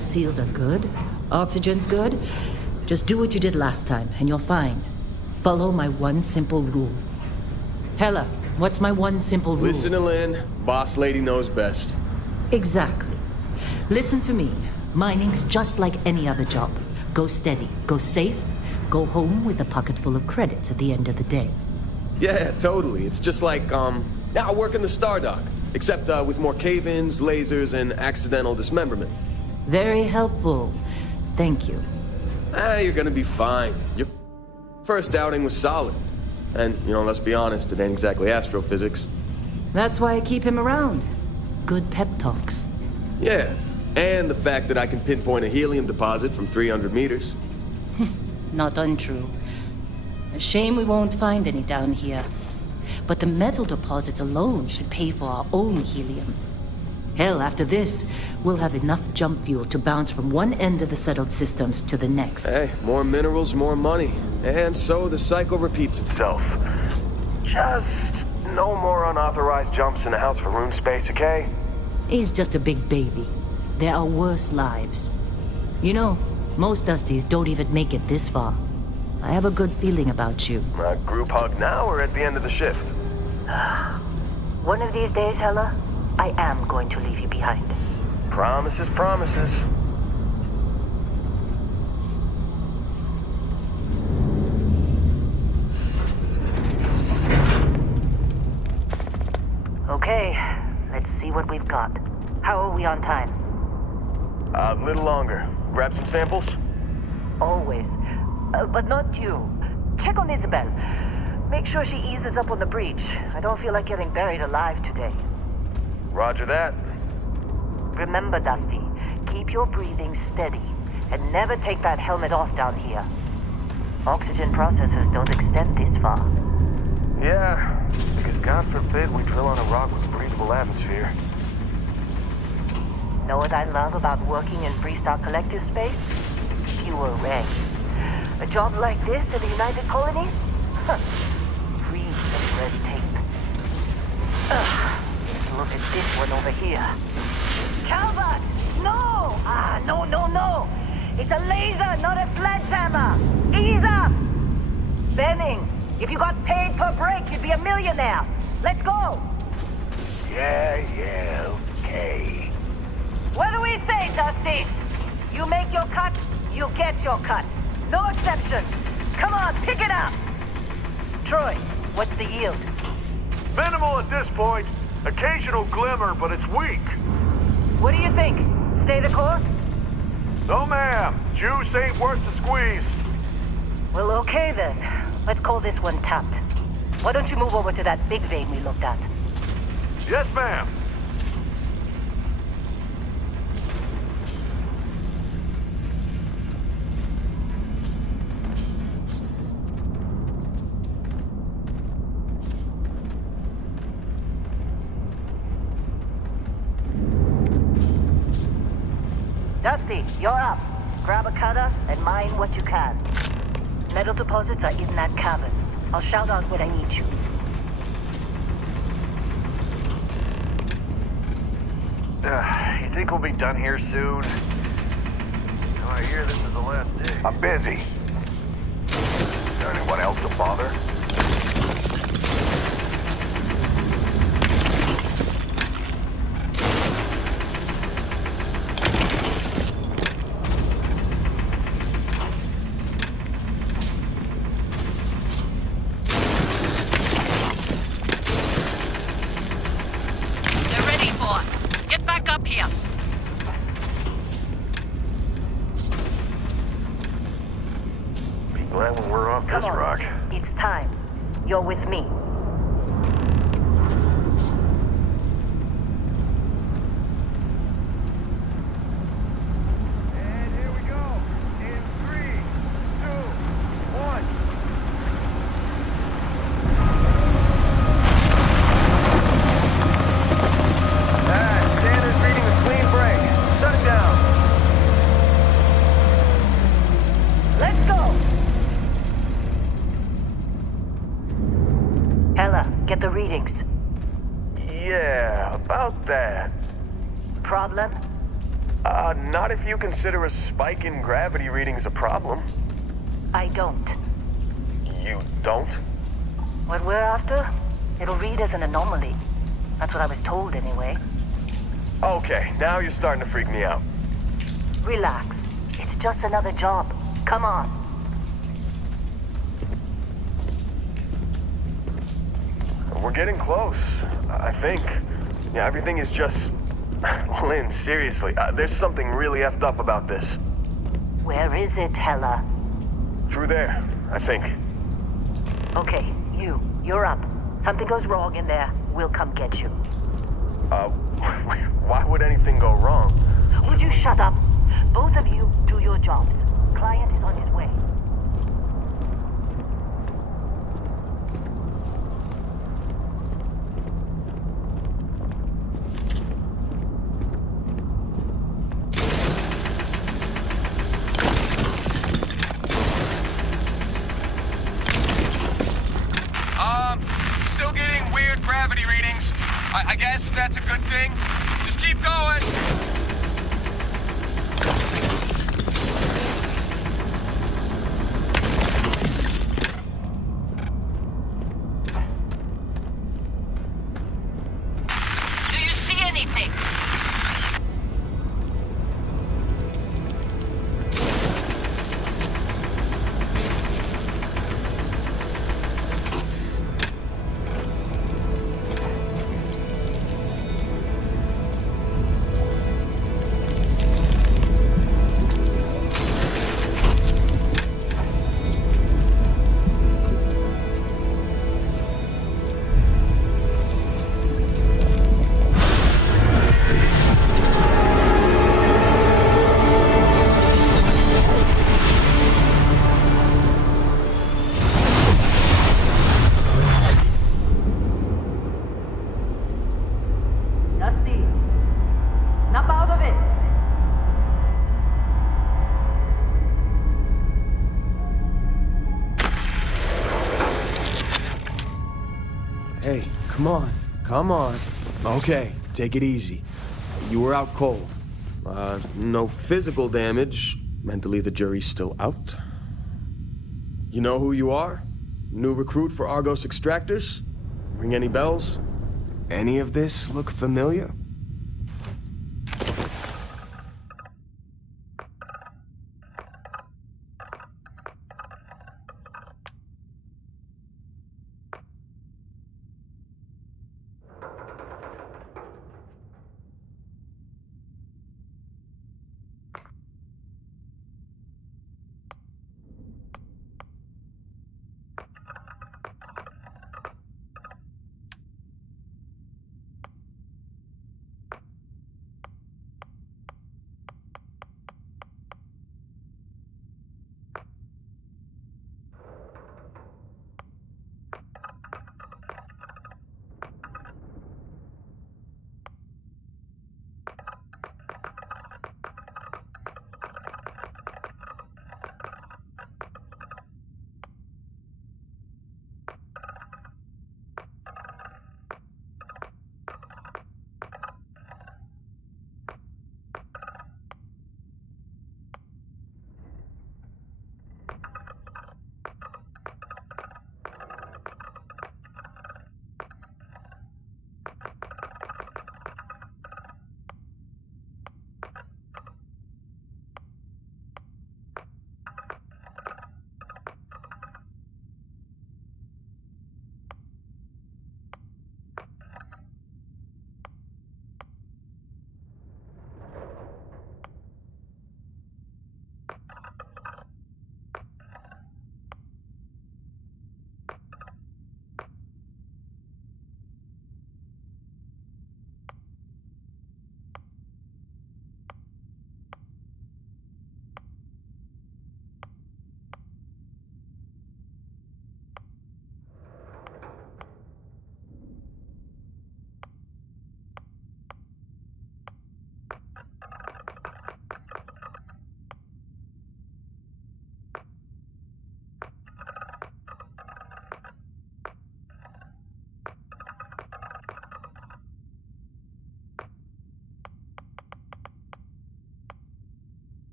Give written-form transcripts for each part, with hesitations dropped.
Seals are good. Oxygen's good. Just do what you did last time, and you're fine. Follow my one simple rule. Hella, what's my one simple rule? Listen to Lynn. Boss lady knows best. Exactly. Listen to me. Mining's just like any other job. Go steady, go safe, go home with a pocket full of credits at the end of the day. Yeah, totally. It's just like, I work in the Star Dock. Except, with more cave-ins, lasers, and accidental dismemberment. Very helpful. Thank you. You're gonna be fine. Your first outing was solid. And, let's be honest, it ain't exactly astrophysics. That's why I keep him around. Good pep talks. Yeah, and the fact that I can pinpoint a helium deposit from 300 meters. Not untrue. A shame we won't find any down here. But the metal deposits alone should pay for our own helium. Hell, after this, we'll have enough jump fuel to bounce from one end of the settled systems to the next. Hey, more minerals, more money. And so the cycle repeats itself. Just no more unauthorized jumps in the house for room space, okay? He's just a big baby. There are worse lives. Most Dusties don't even make it this far. I have a good feeling about you. A group hug now or at the end of the shift? One of these days, Hella, I am going to leave you behind. Promises, promises. Okay, let's see what we've got. How are we on time? A little longer. Grab some samples? Always. But not you. Check on Isabel. Make sure she eases up on the breach. I don't feel like getting buried alive today. Roger that. Remember, Dusty, keep your breathing steady and never take that helmet off down here. Oxygen processors don't extend this far. Yeah, because God forbid we drill on a rock with a breathable atmosphere. Know what I love about working in Freestar Collective space? Fewer ranks. A job like this in the United Colonies? Free of red tape. Let's look at this one over here. Calvert! No! No. It's a laser, not a sledgehammer. Ease up! Benning, if you got paid per break, you'd be a millionaire. Let's go! Yeah, okay. What do we say, Dusty? You make your cut, you get your cut. No exception. Come on, pick it up. Troy, what's the yield? Minimal at this point. Occasional glimmer, but it's weak. What do you think? Stay the course? No, ma'am. Juice ain't worth the squeeze. Well, okay then. Let's call this one tapped. Why don't you move over to that big vein we looked at? Yes, ma'am. Dusty, you're up. Grab a cutter and mine what you can. Metal deposits are in that cavern. I'll shout out when I need you. You think we'll be done here soon? Oh, I hear this is the last day. I'm busy. Is there anyone else to bother? They're ready for us. Get back up here. Be glad when we're off Come this on. rock. It's time. You're with me. And here we go. In 3, 2, 1. Standard reading a clean break. Shut it down. Let's go! Hella, get the readings. Yeah, about that. Problem? Not if you consider a spike in gravity readings a problem. I don't. You don't? What we're after, it'll read as an anomaly. That's what I was told anyway. Okay, now you're starting to freak me out. Relax. It's just another job. Come on. We're getting close, I think. Yeah, everything is just... Lynn, seriously, there's something really effed up about this. Where is it, Hella? Through there, I think. Okay, you're up. Something goes wrong in there, we'll come get you. Why would anything go wrong? Would you shut up? Both of you do your jobs. Client is on his way. Still getting weird gravity readings. I guess that's a good thing. Just keep going. Do you see anything? Dusty, snap out of it. Hey, come on. Come on. Okay, take it easy. You were out cold. No physical damage. Mentally, the jury's still out. You know who you are? New recruit for Argos Extractors? Ring any bells? Any of this look familiar?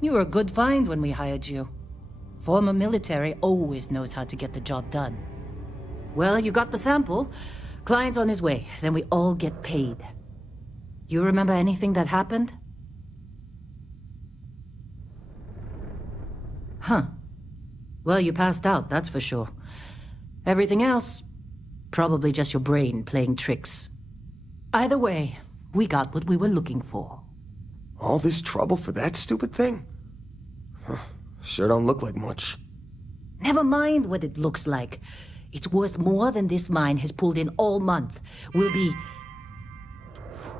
You were a good find when we hired you. Former military always knows how to get the job done. Well, you got the sample. Client's on his way, then we all get paid. You remember anything that happened? Huh. Well, you passed out, that's for sure. Everything else, probably just your brain playing tricks. Either way, we got what we were looking for. All this trouble for that stupid thing? Huh. Sure don't look like much. Never mind what it looks like. It's worth more than this mine has pulled in all month. We'll be...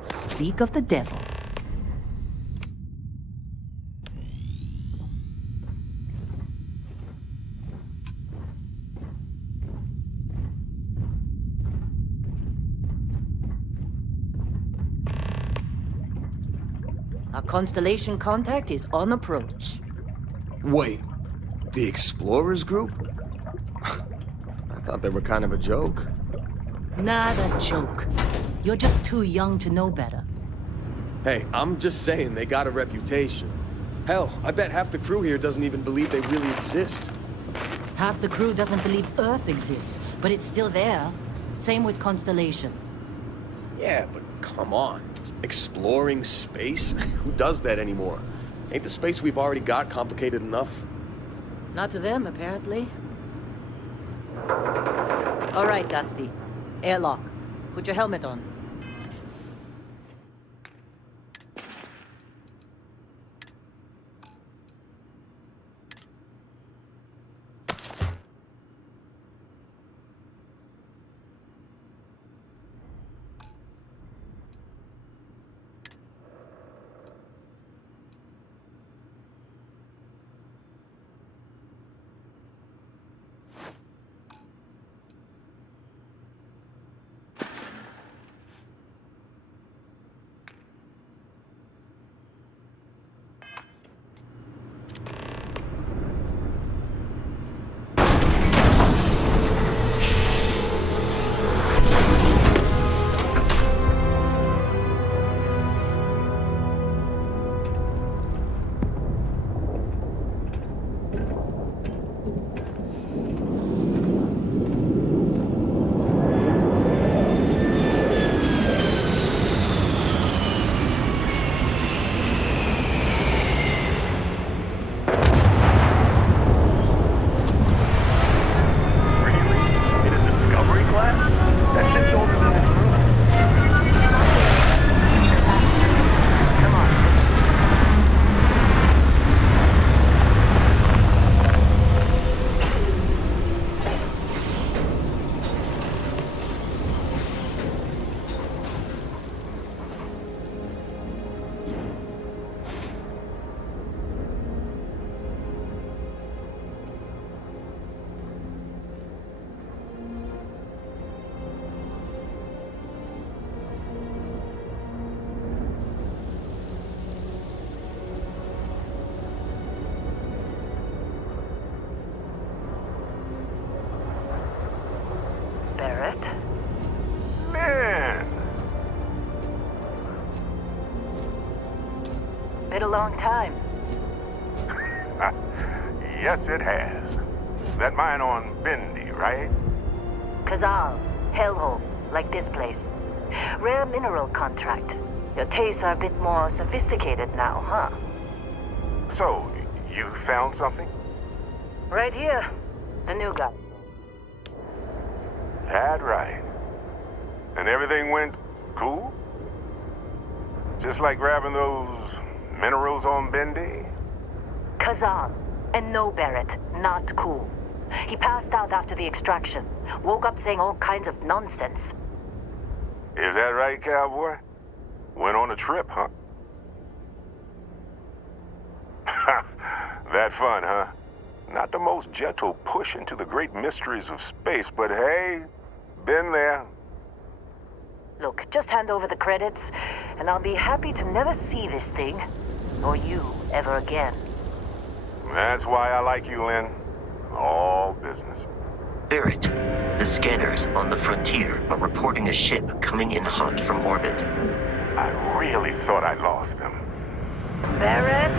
Speak of the devil. Our constellation contact is on approach. Wait, the Explorers group? I thought they were kind of a joke. Not a joke. You're just too young to know better. Hey, I'm just saying they got a reputation. Hell, I bet half the crew here doesn't even believe they really exist. Half the crew doesn't believe Earth exists, but it's still there. Same with Constellation. Yeah, but come on. Exploring space? Who does that anymore? Ain't the space we've already got complicated enough? Not to them, apparently. All right, Dusty. Airlock. Put your helmet on. Barrett? Man! Been a long time. Yes, it has. That mine on Bendy, right? Kazal, hellhole, like this place. Rare mineral contract. Your tastes are a bit more sophisticated now, huh? So, you found something? Right here. The new guy. That right. And everything went cool? Just like grabbing those minerals on Bendy? Kazal. And no Barrett. Not cool. He passed out after the extraction. Woke up saying all kinds of nonsense. Is that right, cowboy? Went on a trip, huh? That fun, huh? Not the most gentle push into the great mysteries of space, but hey, been there. Look, just hand over the credits, and I'll be happy to never see this thing, or you, ever again. That's why I like you, Lynn. All business. Barrett, the scanners on the frontier are reporting a ship coming in hot from orbit. I really thought I lost them. Barrett?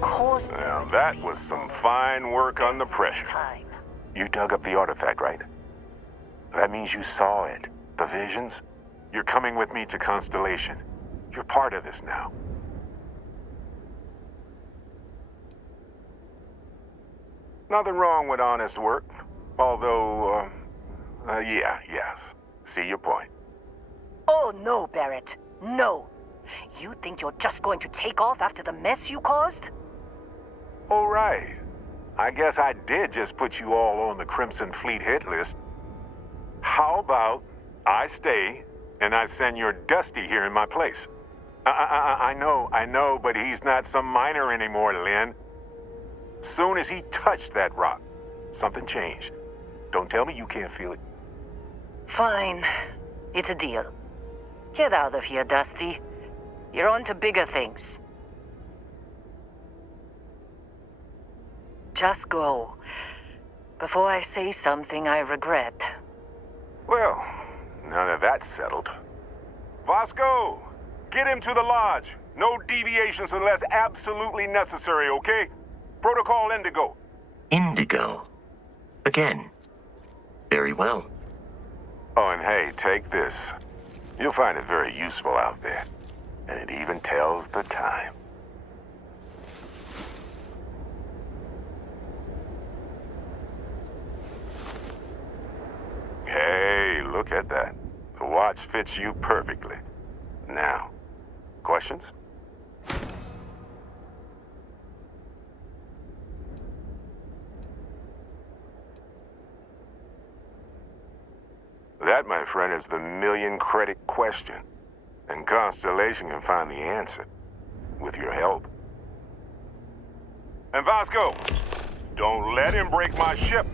course. Now, that was some fine work under pressure. Time. You dug up the artifact, right? That means you saw it. The visions? You're coming with me to Constellation. You're part of this now. Nothing wrong with honest work. Although, yes. See your point. Oh, no, Barrett. No. You think you're just going to take off after the mess you caused? All right. I guess I did just put you all on the Crimson Fleet hit list. How about I stay and I send your Dusty here in my place? I know, but he's not some miner anymore, Lynn. Soon as he touched that rock, something changed. Don't tell me you can't feel it. Fine. It's a deal. Get out of here, Dusty. You're on to bigger things. Just go. Before I say something I regret. Well, now that that's settled. Vasco, get him to the lodge. No deviations unless absolutely necessary, okay? Protocol Indigo. Indigo. Again. Very well. Oh, and hey, take this. You'll find it very useful out there. And it even tells the time. Hey, look at that. The watch fits you perfectly. Now, questions? That, my friend, is the million-credit question. And Constellation can find the answer. With your help. And Vasco, don't let him break my ship.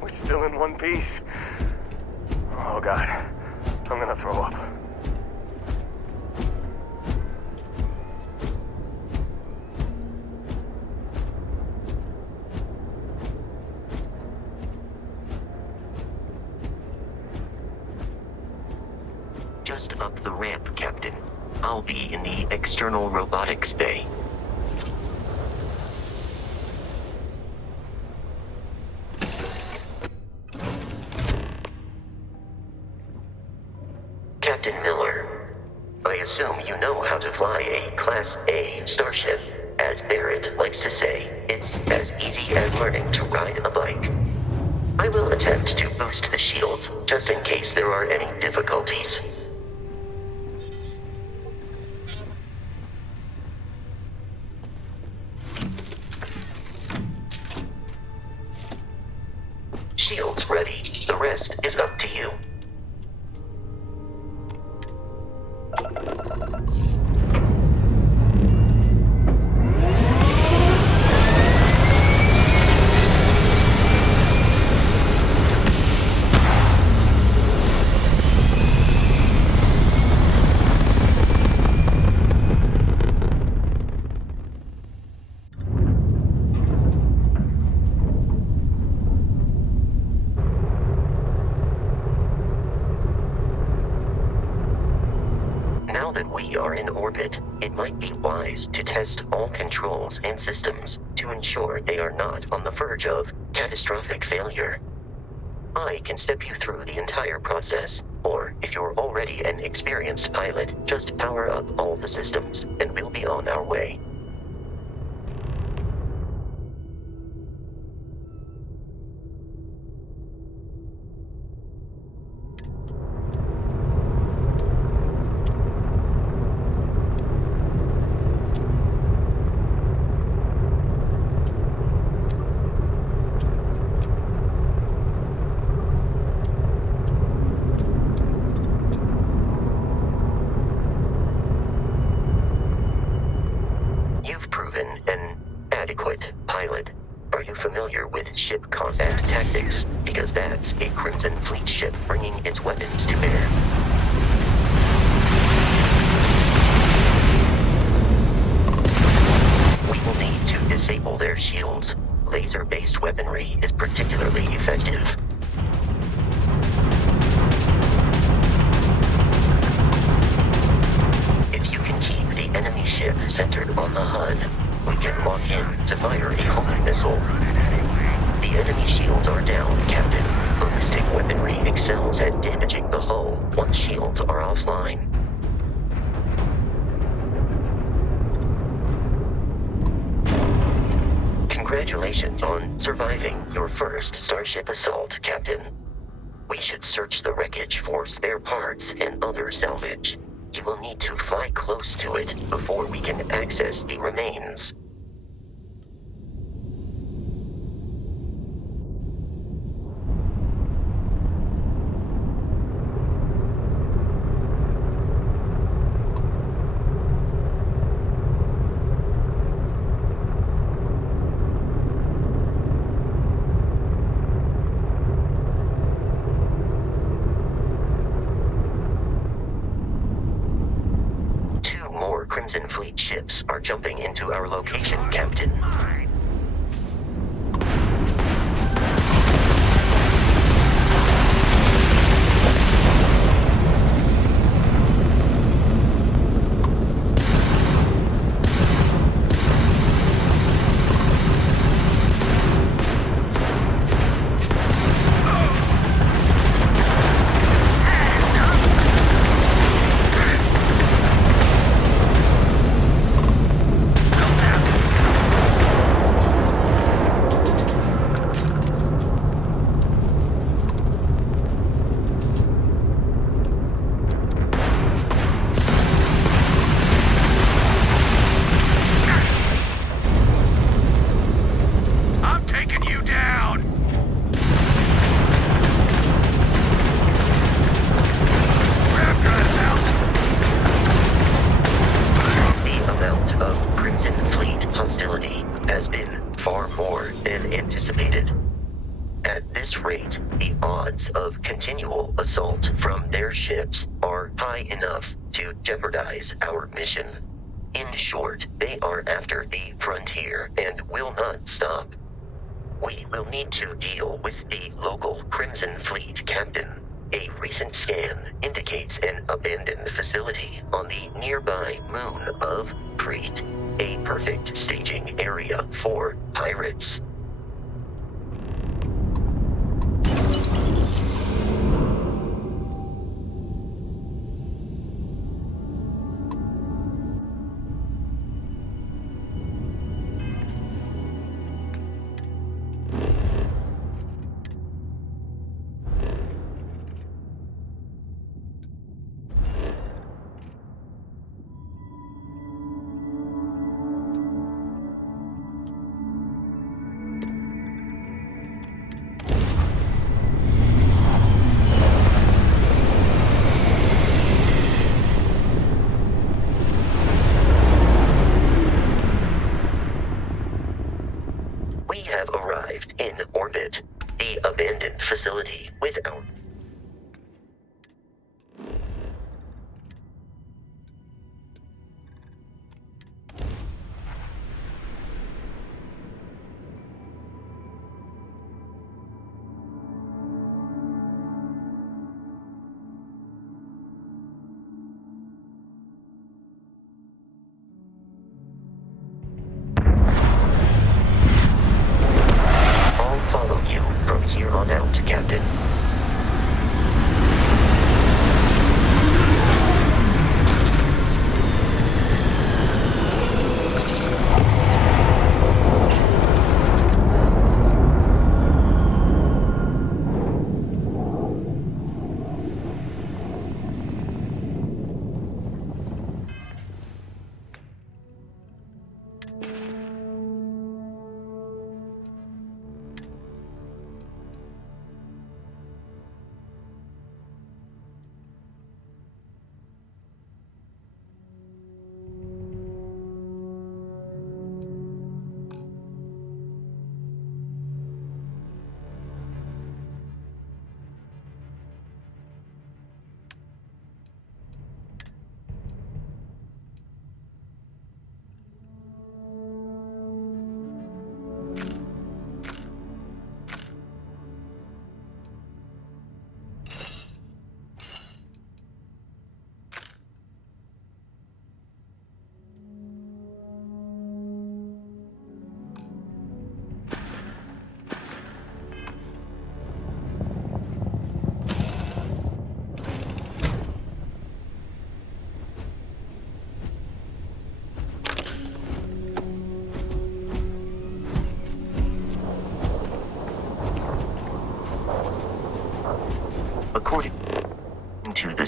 We're still in one piece. Oh, God. I'm gonna throw up. Just up the ramp, Captain. I'll be in the external robotics bay. Captain Miller, I assume you know how to fly a Class A starship. As Barrett likes to say, it's as easy as learning to ride a bike. I will attempt to boost the shields, just in case there are any difficulties. Shields ready. The rest is up to you. Now that we are in orbit, it might be wise to test all controls and systems to ensure they are not on the verge of catastrophic failure. I can step you through the entire process, or if you're already an experienced pilot, just power up all the systems, and we'll be on our way. Pilot, are you familiar with ship combat tactics? Because that's a Crimson Fleet ship bringing its weapons to bear. We will need to disable their shields. Laser-based weaponry is particularly effective. If you can keep the enemy ship the HUD, we can lock in to fire a homing missile. The enemy shields are down, Captain. Ballistic weaponry excels at damaging the hull once shields are offline. Congratulations on surviving your first Starship assault, Captain. We should search the wreckage for spare parts and other salvage. You will need to fly close to it before we can access the remains. Crimson Fleet ships are jumping into our location, Captain. Continual assault from their ships are high enough to jeopardize our mission. In short, they are after the frontier and will not stop. We will need to deal with the local Crimson Fleet captain. A recent scan indicates an abandoned facility on the nearby moon of Crete, a perfect staging area for pirates.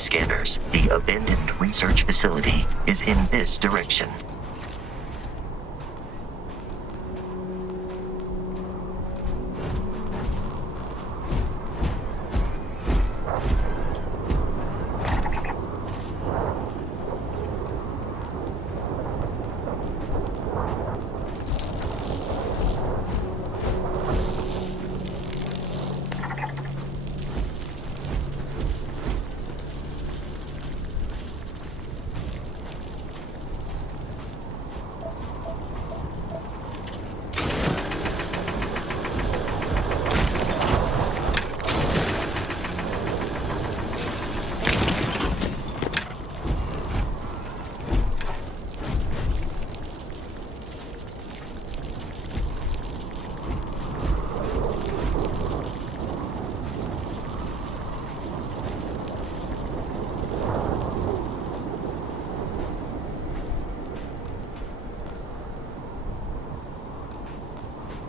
scanners, the abandoned research facility is in this direction.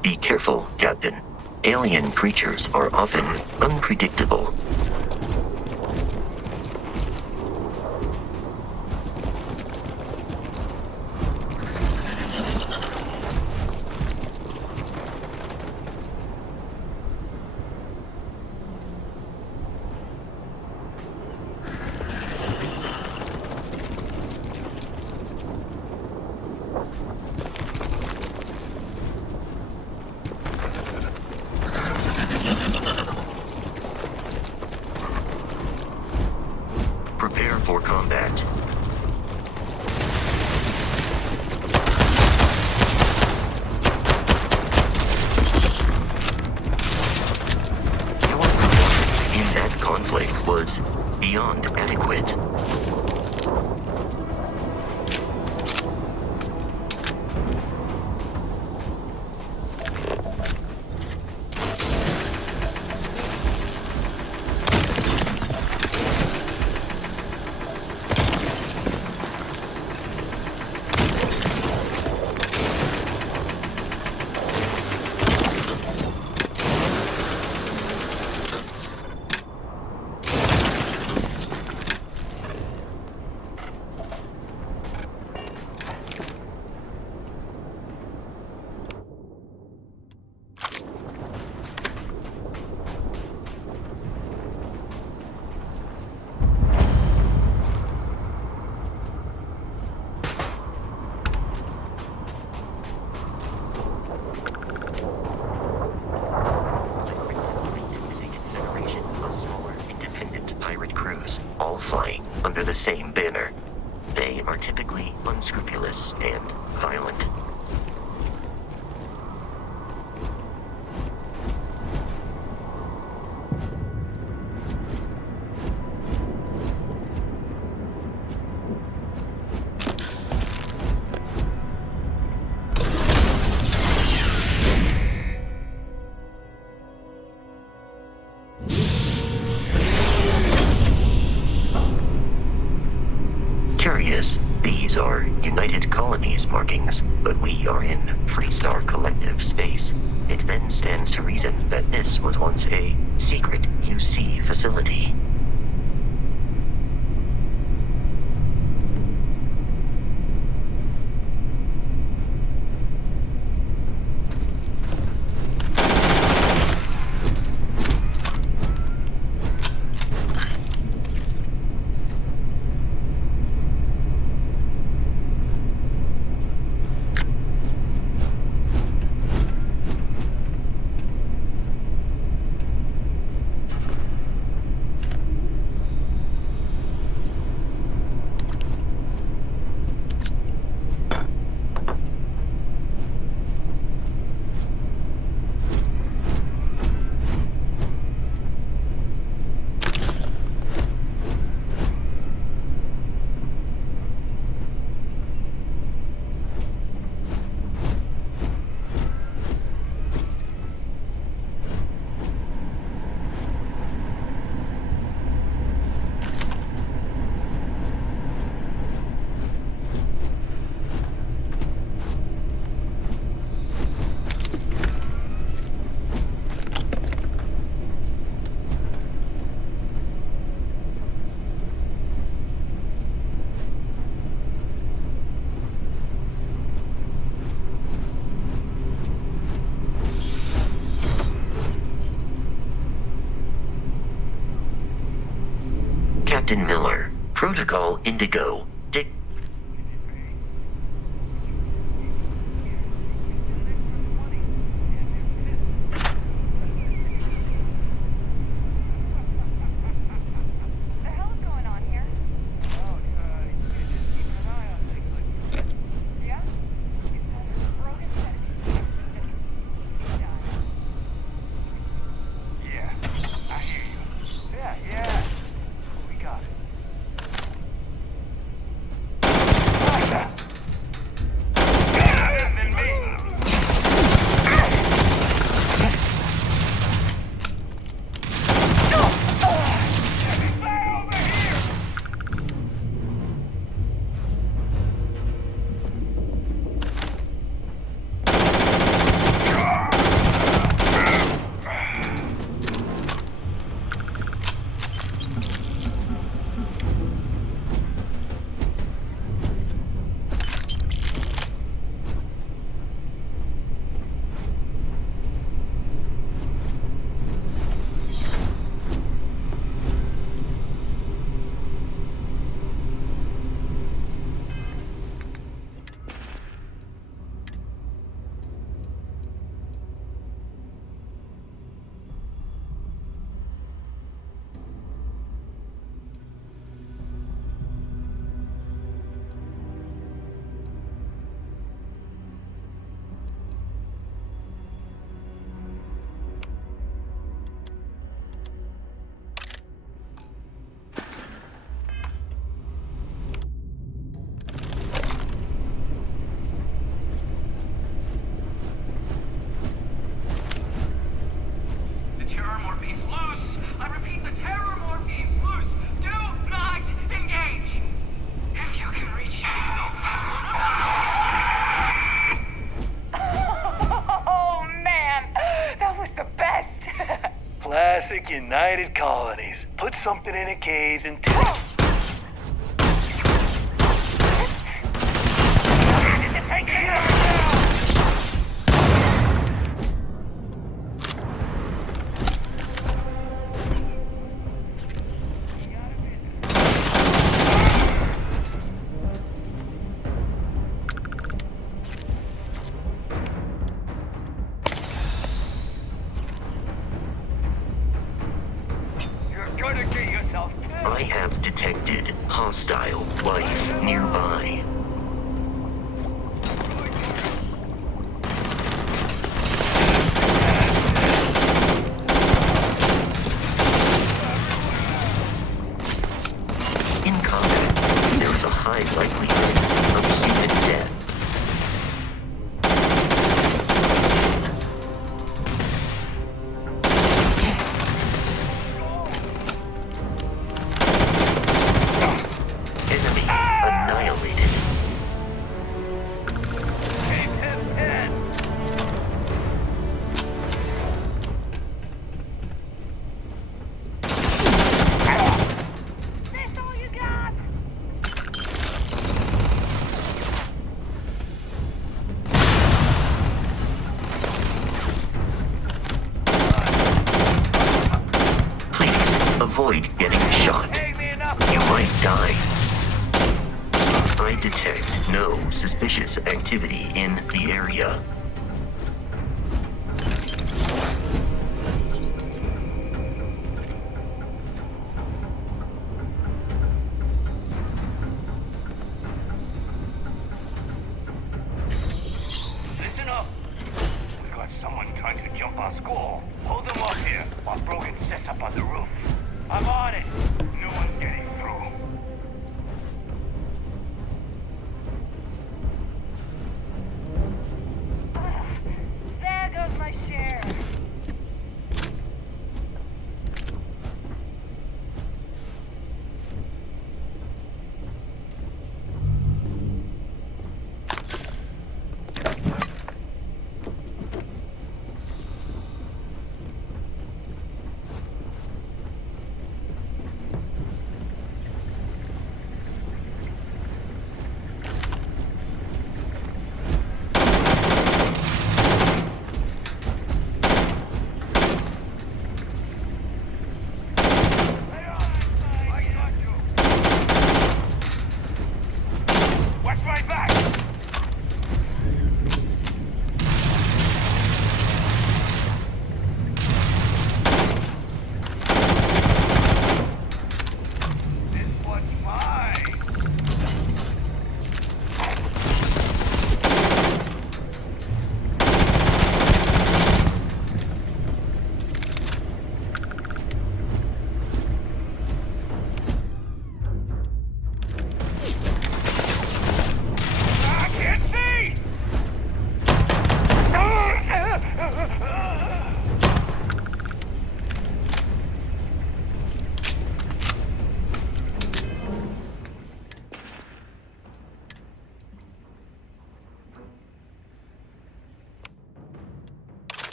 Be careful, Captain. Alien creatures are often unpredictable. Prepare for combat. Your performance in that conflict was beyond adequate. All flying under the same banner. They are typically unscrupulous and violent. Curious, these are United Colonies markings, but we are in Freestar Collective space. It then stands to reason that this was once a secret UC facility. Captain Miller. Protocol Indigo. Classic United Colonies. Put something in a cage and take... I have detected hostile life nearby. In combat, there is a high likelihood of human death. Avoid getting shot. You might die. I detect no suspicious activity in the area. Listen up! We got someone trying to jump our school. Hold them up here while Brogan sets up on the roof. I'm on it. No one's getting through.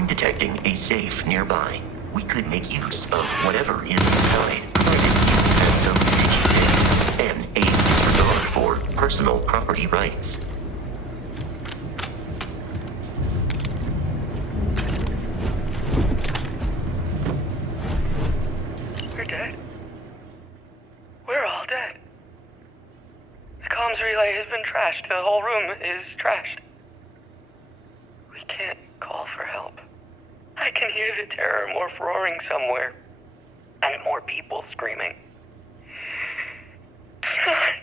I'm detecting a safe nearby. We could make use of whatever is inside, provided you have some digits and a disregard for personal property rights. We're dead. We're all dead. The comms relay has been trashed. The whole room is trashed. We can't call for help. I can hear the terror morph roaring somewhere. And more people screaming. God.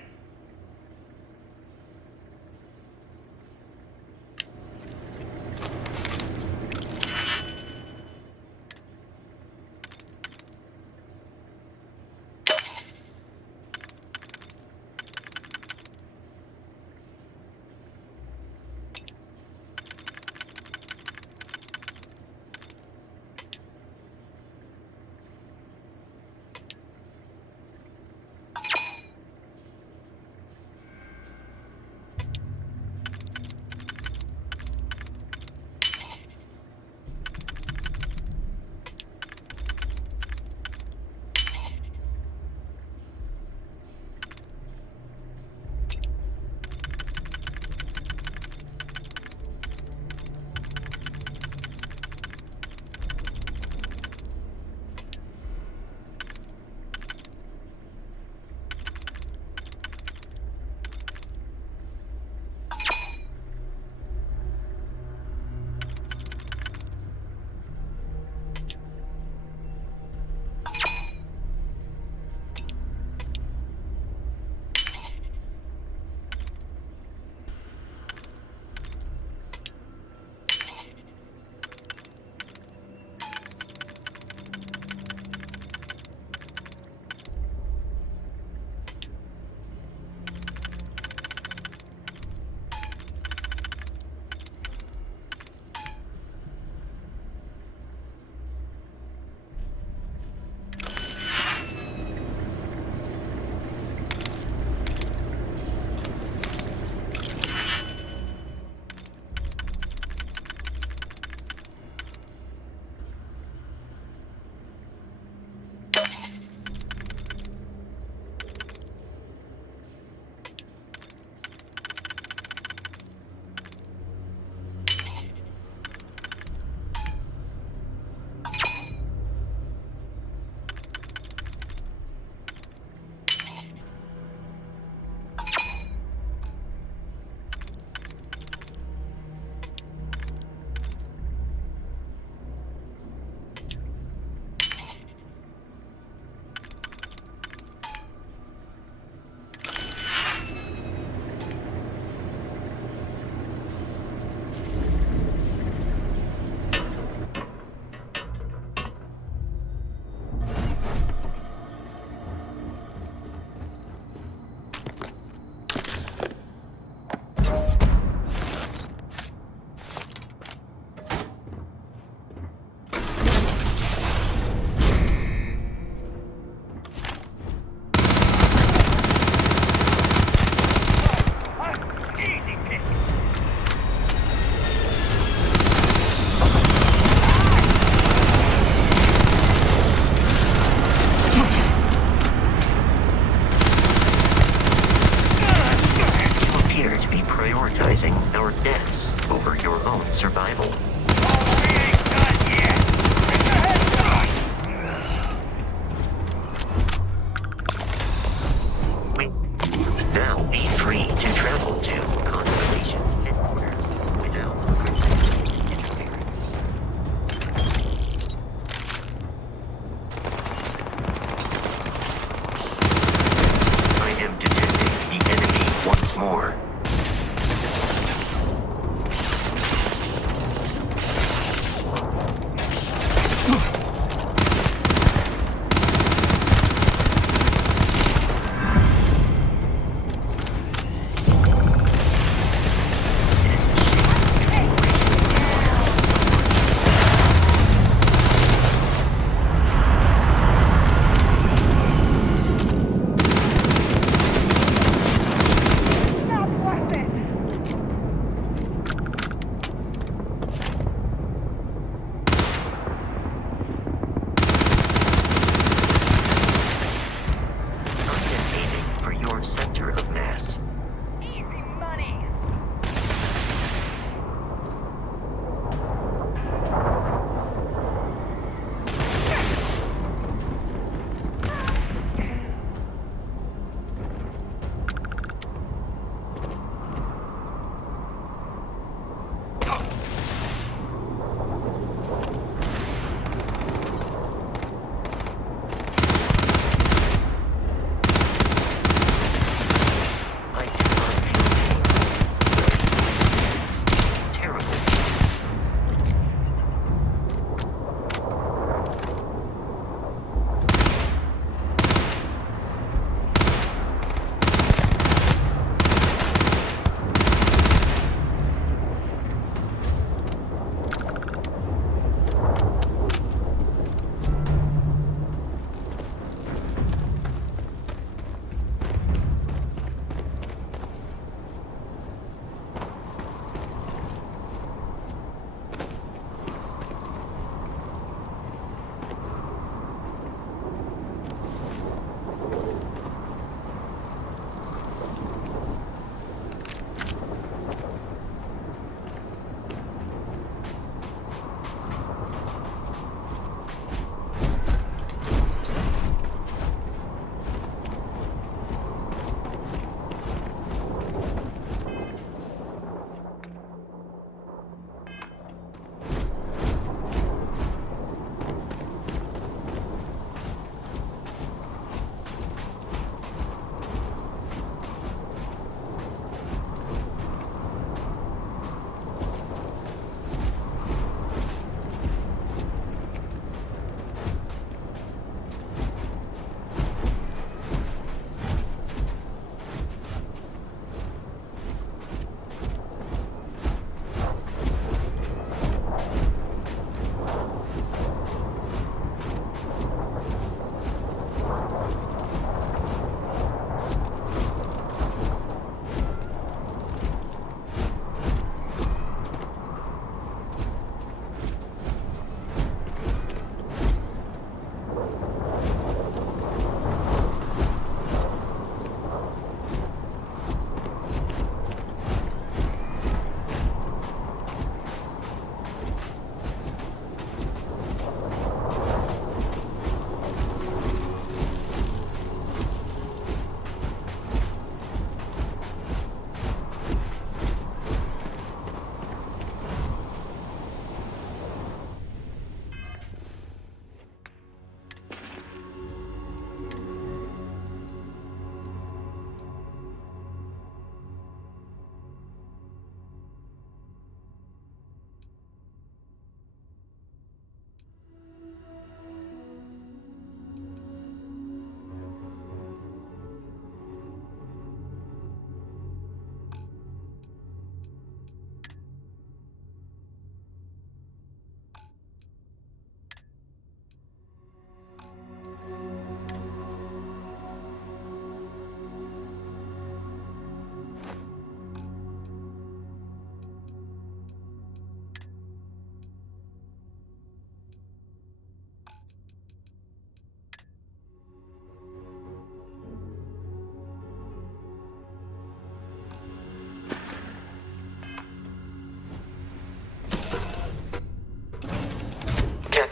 prioritizing our deaths over your own survival. We ain't done yet. It's a headshot. We now be free to travel to Constellation's headquarters without interference. I am detecting the enemy once more.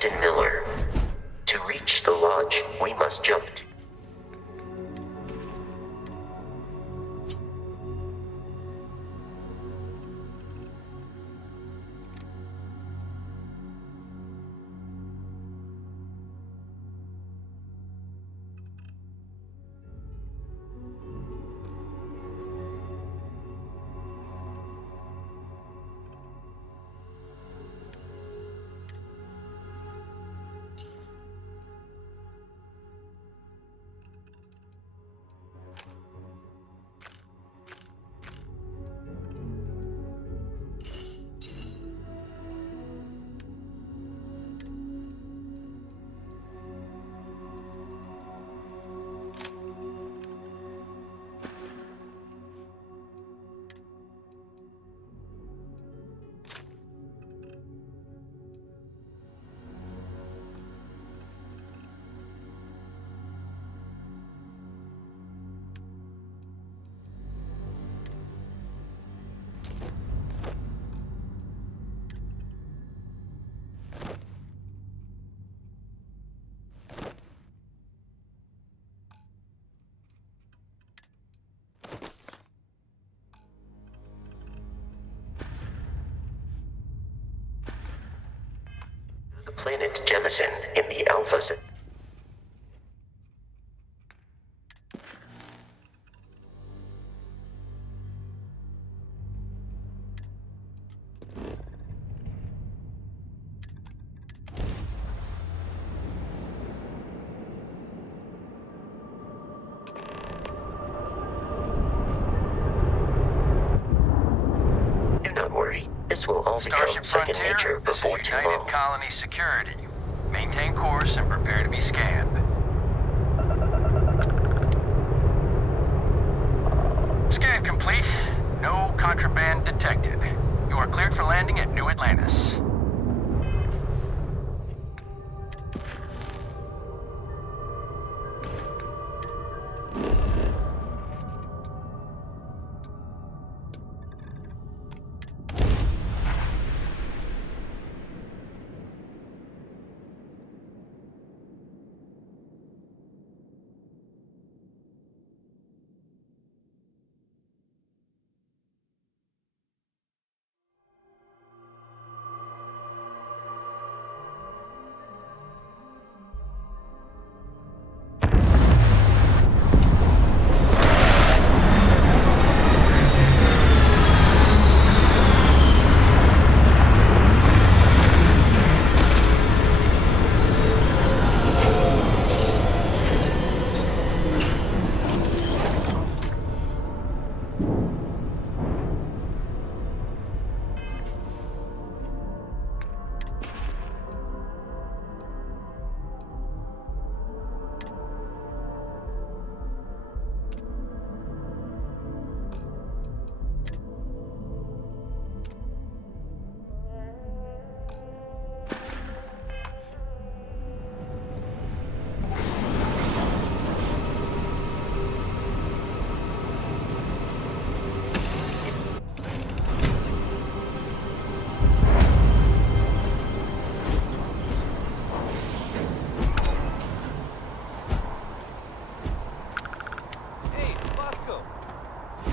Captain Miller. To reach the lodge, we must jump. The planet Jemison in the Alpha System. Do not worry. This will all become Starship second Frontier, nature this before is too United long. Colony Security. Maintain course and prepare to be scanned. Scan complete. No contraband detected. You are cleared for landing at New Atlantis.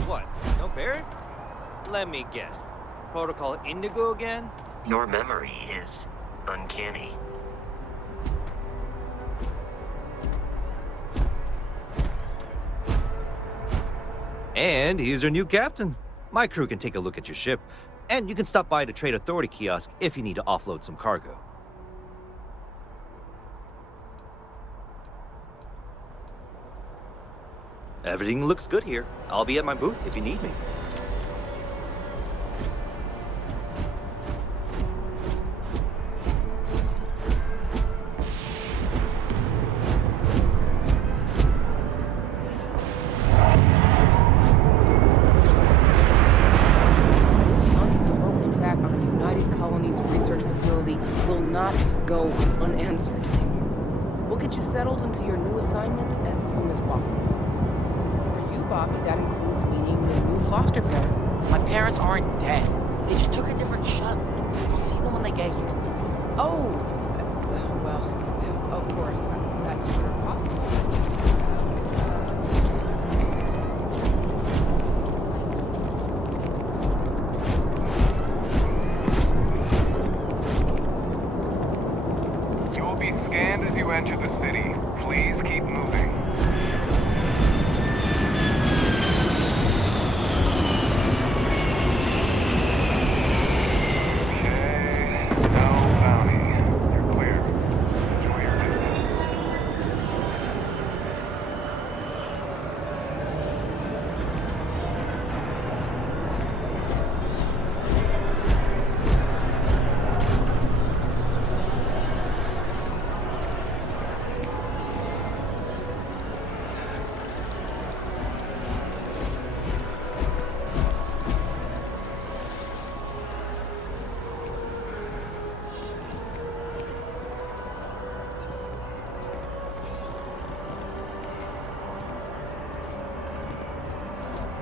What? No Barrett? Let me guess. Protocol Indigo again? Your memory is uncanny. And he's your new captain. My crew can take a look at your ship, and you can stop by the Trade Authority kiosk if you need to offload some cargo. Everything looks good here. I'll be at my booth if you need me. This unprovoked attack on the United Colonies research facility will not go unanswered. We'll get you settled into your new assignments as soon as possible. For you, Bobby, that includes meeting your new foster parent. My parents aren't dead. They just took a different shuttle. We'll see them when they get here. Oh, Well, of course, that's sure possible. You will be scanned as you enter the city. Please keep moving. Okay, no bounty. You're clear. Enjoy your visit.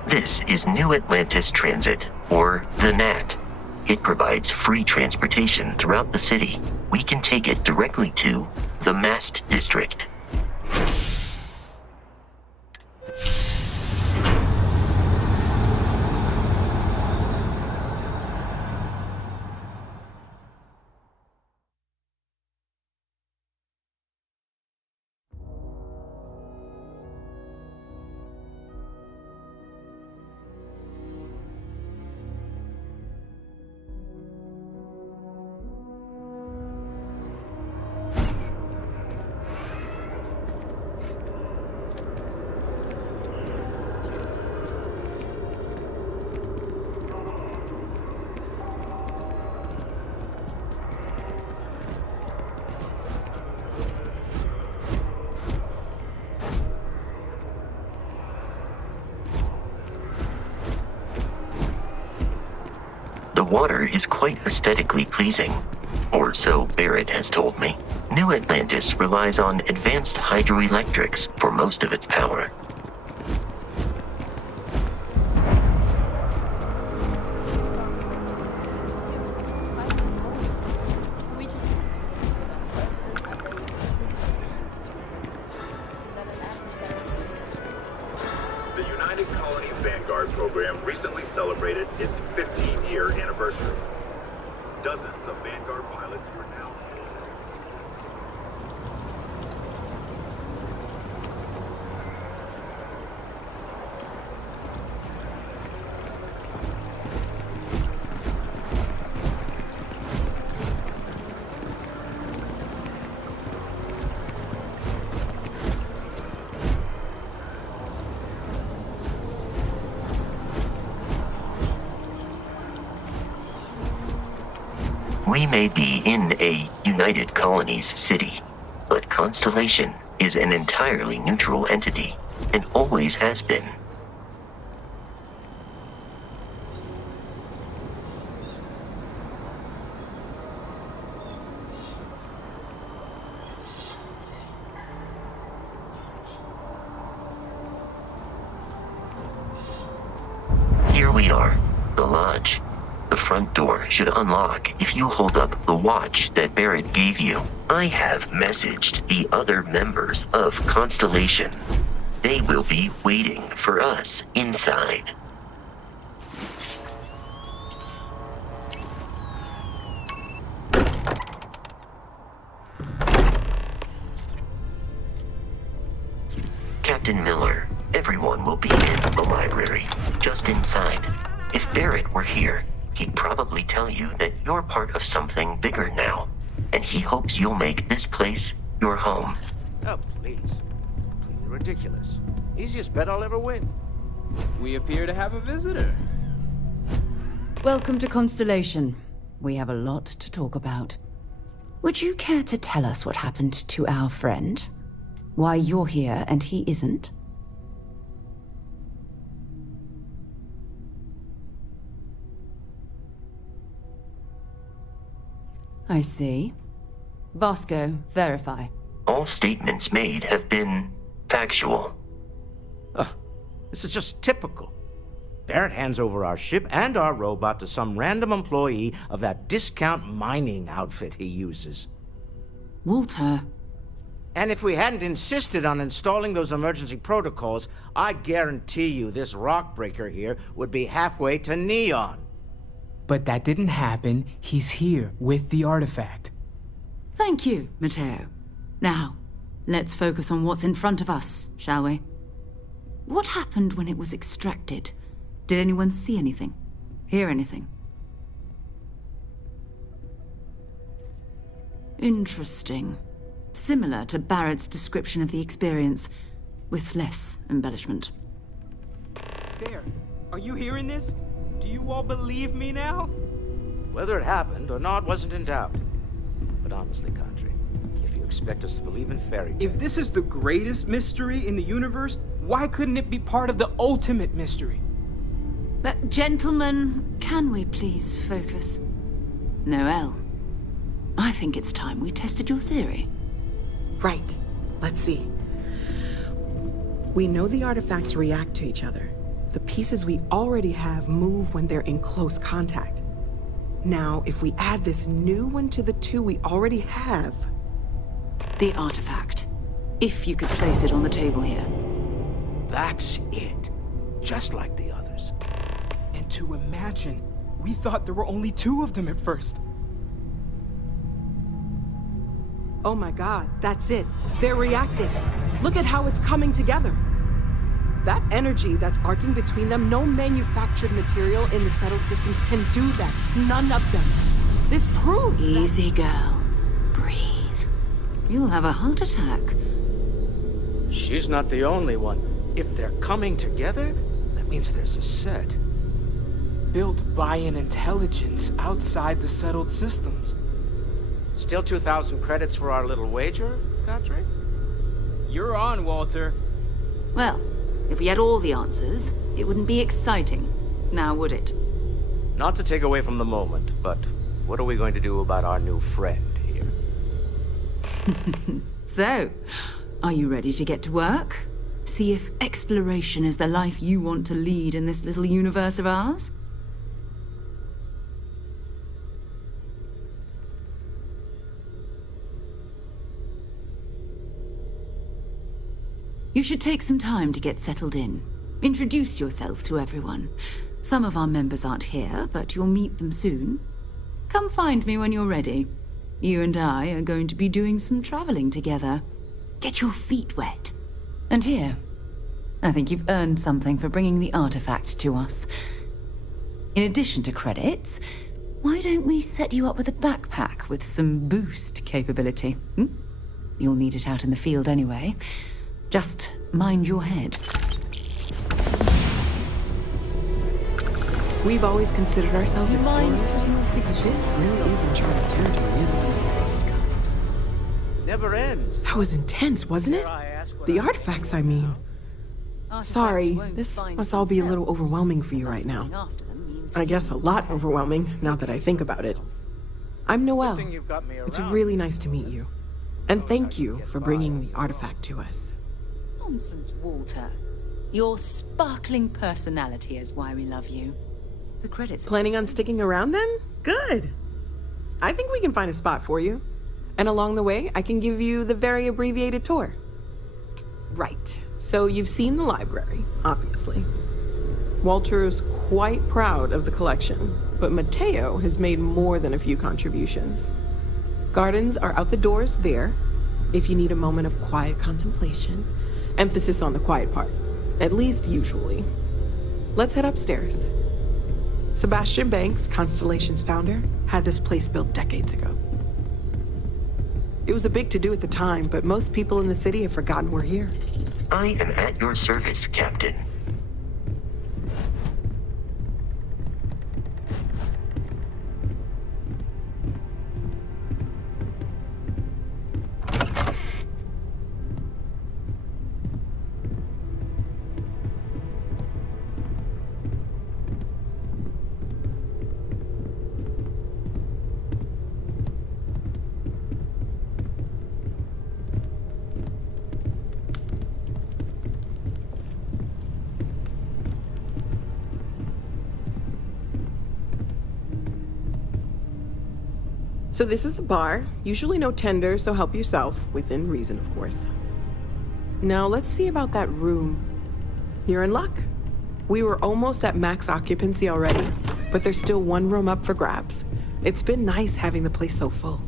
This is New Atlantis Transit, or the NAT. It provides free transportation throughout the city. We can take it directly to the Mast District. The water is quite aesthetically pleasing, or so Barrett has told me. New Atlantis relies on advanced hydroelectrics for most of its power. The United Colonies Vanguard program recently celebrated its 15-year anniversary. Dozens of Vanguard pilots were now... We may be in a United Colonies city, but Constellation is an entirely neutral entity, and always has been. Here we are, the lodge. The front door should unlock if you hold up the watch that Barrett gave you. I have messaged the other members of Constellation. They will be waiting for us inside. Captain Miller, everyone will be in the library, just inside. If Barrett were here, he'd probably tell you that you're part of something bigger now, and he hopes you'll make this place your home. Oh, please. It's completely ridiculous. Easiest bet I'll ever win. We appear to have a visitor. Welcome to Constellation. We have a lot to talk about. Would you care to tell us what happened to our friend? Why you're here and he isn't? I see. Vasco, verify. All statements made have been factual. Ugh, this is just typical. Barrett hands over our ship and our robot to some random employee of that discount mining outfit he uses. Walter. And if we hadn't insisted on installing those emergency protocols, I guarantee you this rock breaker here would be halfway to Neon. But that didn't happen. He's here with the artifact. Thank you, Matteo. Now, let's focus on what's in front of us, shall we? What happened when it was extracted? Did anyone see anything? Hear anything? Interesting. Similar to Barrett's description of the experience, with less embellishment. There. Are you hearing this? Do you all believe me now? Whether it happened or not wasn't in doubt. But honestly, Country, if you expect us to believe in fairy tales... If this is the greatest mystery in the universe, why couldn't it be part of the ultimate mystery? But, gentlemen, can we please focus? Noel, I think it's time we tested your theory. Right. Let's see. We know the artifacts react to each other. The pieces we already have move when they're in close contact. Now, if we add this new one to the two we already have... The artifact. If you could place it on the table here. That's it. Just like the others. And to imagine, we thought there were only 2 of them at first. Oh my god, that's it. They're reacting. Look at how it's coming together. That energy that's arcing between them, no manufactured material in the settled systems can do that. None of them. This proves Easy, girl. Breathe. You'll have a heart attack. She's not the only one. If they're coming together, that means there's a set. Built by an intelligence outside the settled systems. Still 2,000 credits for our little wager, Country? You're on, Walter. Well, if we had all the answers, it wouldn't be exciting, now would it? Not to take away from the moment, but what are we going to do about our new friend here? So, are you ready to get to work? See if exploration is the life you want to lead in this little universe of ours? You should take some time to get settled in. Introduce yourself to everyone. Some of our members aren't here, but you'll meet them soon. Come find me when you're ready. You and I are going to be doing some traveling together. Get your feet wet. And here, I think you've earned something for bringing the artifact to us. In addition to credits, why don't we set you up with a backpack with some boost capability? You'll need it out in the field anyway. Just mind your head. We've always considered ourselves explorers. This really is uncharted territory, isn't it? Never ends. That was intense, wasn't it? The artifacts, I mean. Sorry, this must all be a little overwhelming for you right now. I guess a lot overwhelming, now that I think about it. I'm Noel. It's really nice to meet you. And thank you for bringing the artifact to us. Nonsense, Walter. Your sparkling personality is why we love you. The credits... Planning on sticking around then? Good. I think we can find a spot for you. And along the way, I can give you the very abbreviated tour. Right. So you've seen the library, obviously. Walter is quite proud of the collection, but Matteo has made more than a few contributions. Gardens are out the doors there, if you need a moment of quiet contemplation. Emphasis on the quiet part, at least usually. Let's head upstairs. Sebastian Banks, Constellation's founder, had this place built decades ago. It was a big to-do at the time, but most people in the city have forgotten we're here. I am at your service, Captain. So this is the bar. Usually no tender, so help yourself. Within reason, of course. Now let's see about that room. You're in luck. We were almost at max occupancy already, but there's still one room up for grabs. It's been nice having the place so full.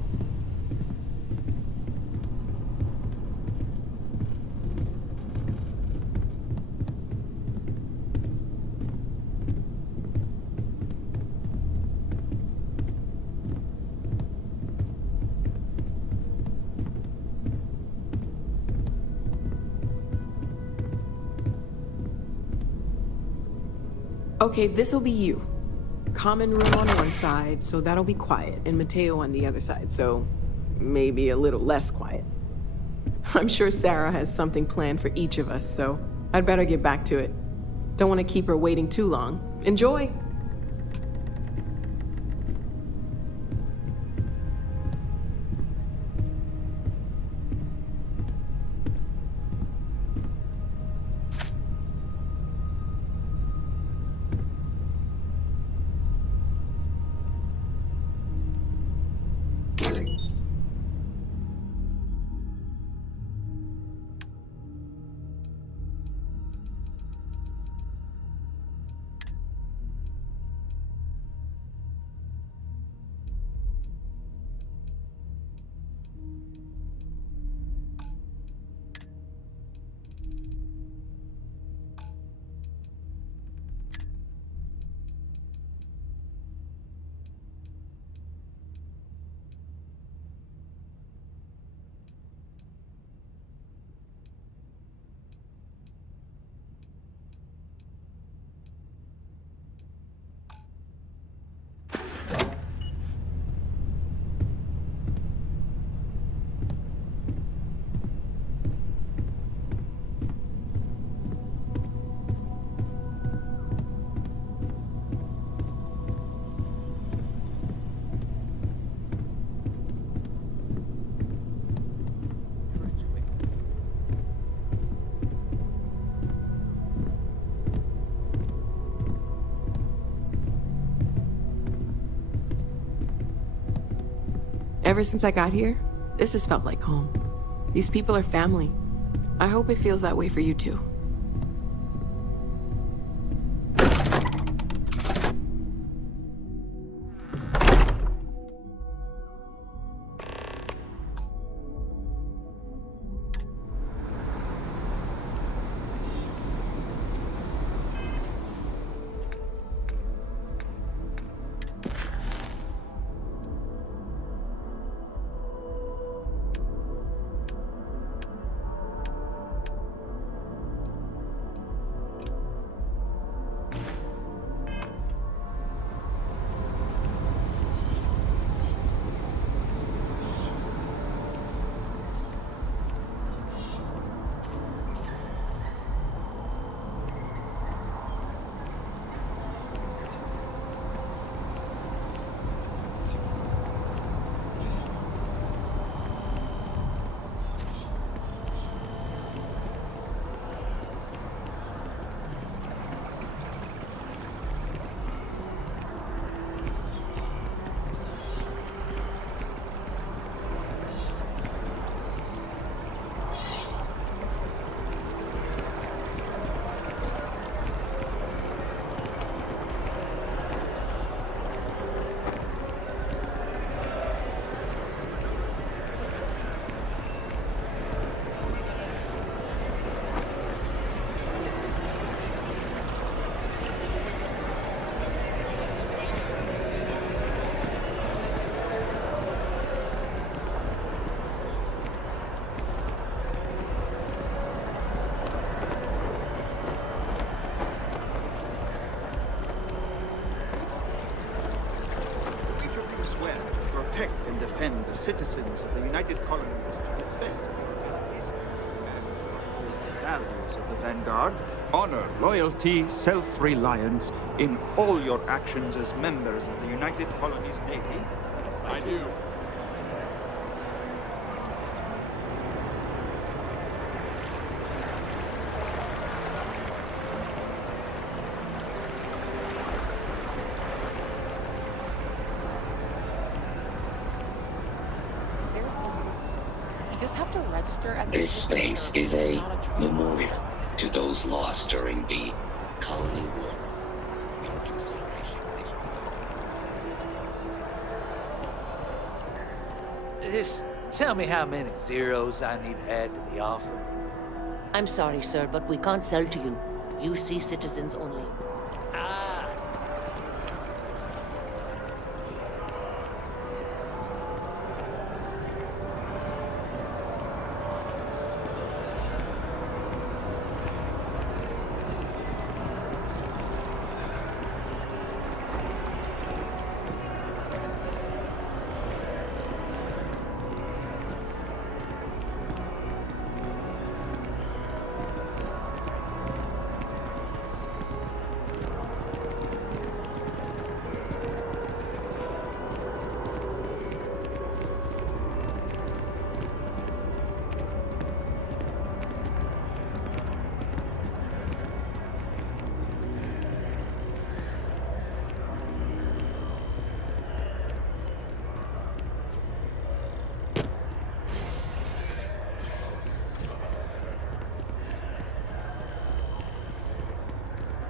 Okay, this'll be you. Common room on one side, so that'll be quiet, and Mateo on the other side, so maybe a little less quiet. I'm sure Sarah has something planned for each of us, so I'd better get back to it. Don't want to keep her waiting too long. Enjoy! Ever since I got here, this has felt like home. These people are family. I hope it feels that way for you too. Protect and defend the citizens of the United Colonies to the best of your abilities, and uphold the values of the Vanguard. Honor, loyalty, self-reliance in all your actions as members of the United Colonies Navy. I do. just have to register as a This citizen space server, is a not a memorial to those lost during the Colony War. In consideration, Just tell me how many zeros I need to add to the offer. I'm sorry, sir, but we can't sell to you. UC citizens only.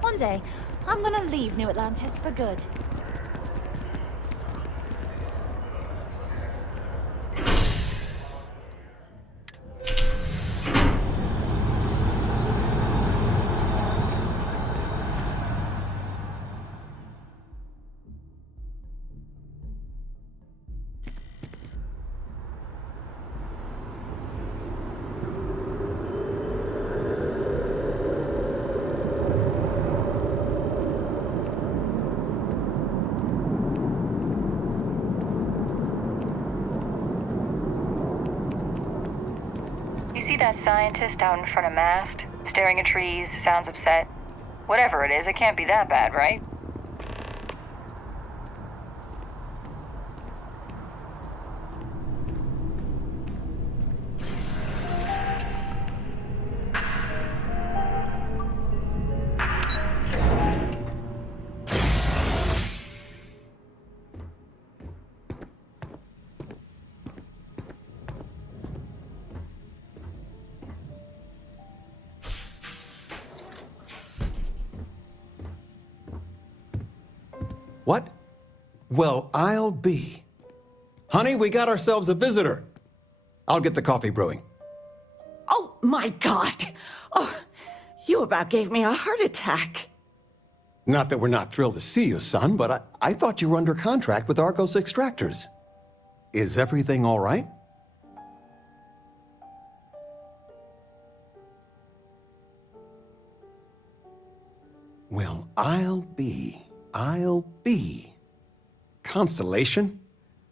One day, I'm gonna leave New Atlantis for good. You see that scientist out in front of mast, staring at trees, sounds upset? Whatever it is, it can't be that bad, right? What? Well, I'll be. Honey, we got ourselves a visitor. I'll get the coffee brewing. Oh, my God! Oh, you about gave me a heart attack. Not that we're not thrilled to see you, son, but I thought you were under contract with Argos Extractors. Is everything all right? Well, I'll be. Constellation?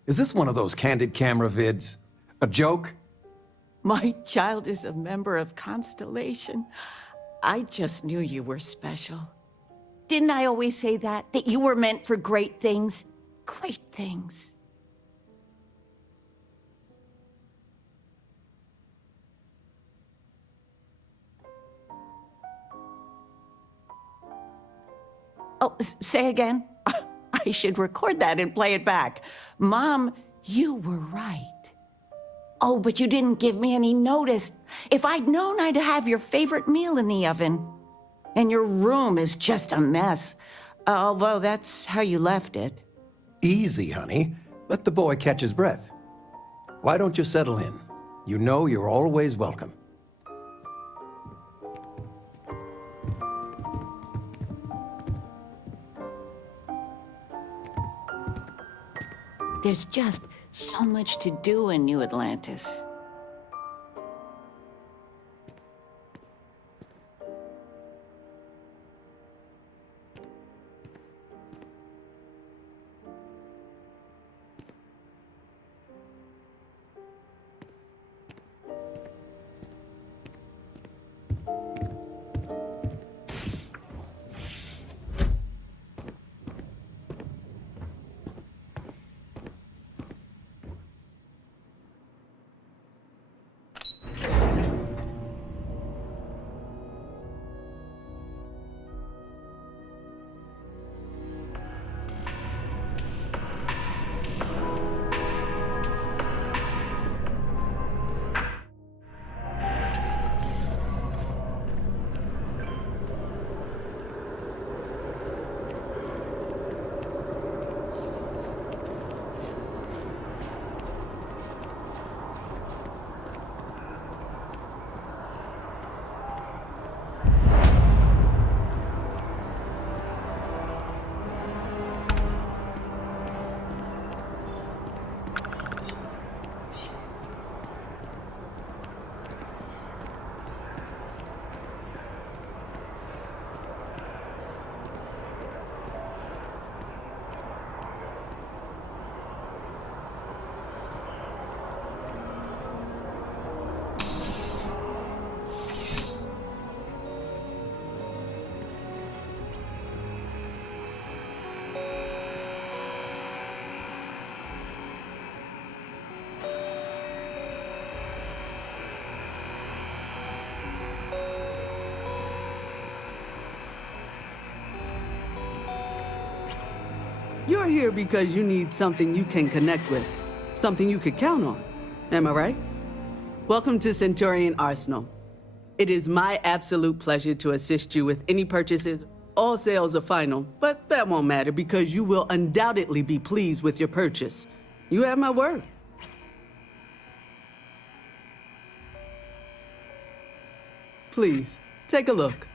Is this one of those candid camera vids? A joke? My child is a member of Constellation. I just knew you were special. Didn't I always say that? That you were meant for great things? Great things. Oh, say again? I should record that and play it back. Mom, you were right. Oh, but you didn't give me any notice. If I'd known, I'd have your favorite meal in the oven. And your room is just a mess. Although that's how you left it. Easy, honey. Let the boy catch his breath. Why don't you settle in? You know you're always welcome. There's just so much to do in New Atlantis. You're here because you need something you can connect with, something you could count on. Am I right? Welcome to Centurion Arsenal. It is my absolute pleasure to assist you with any purchases. All sales are final, but that won't matter because you will undoubtedly be pleased with your purchase. You have my word. Please, take a look.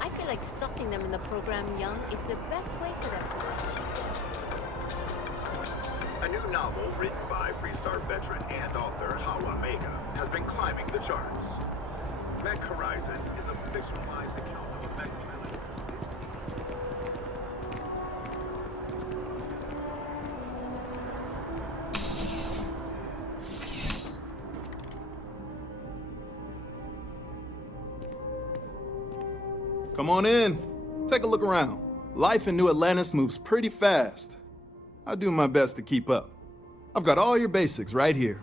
I feel like starting them in the program young is the best way for them to achieve A new novel written by Freestar veteran and author Hawa Mega has been climbing the charts. Mech Horizon is a fictionalized account of a mech village. Come on in. Take a look around. Life in New Atlantis moves pretty fast. I'll do my best to keep up. I've got all your basics right here.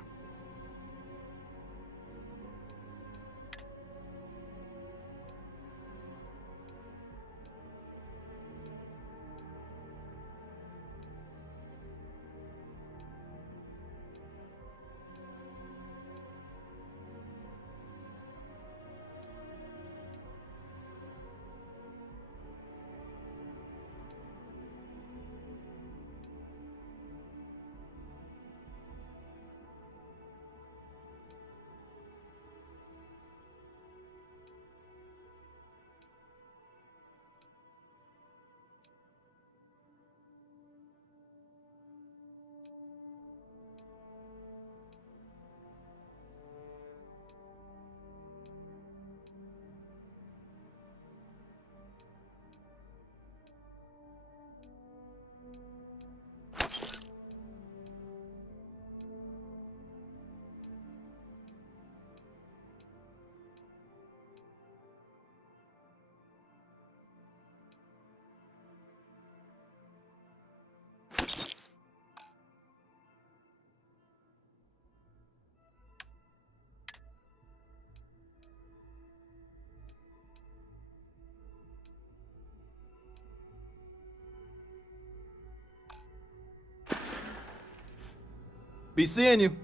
Be seeing you.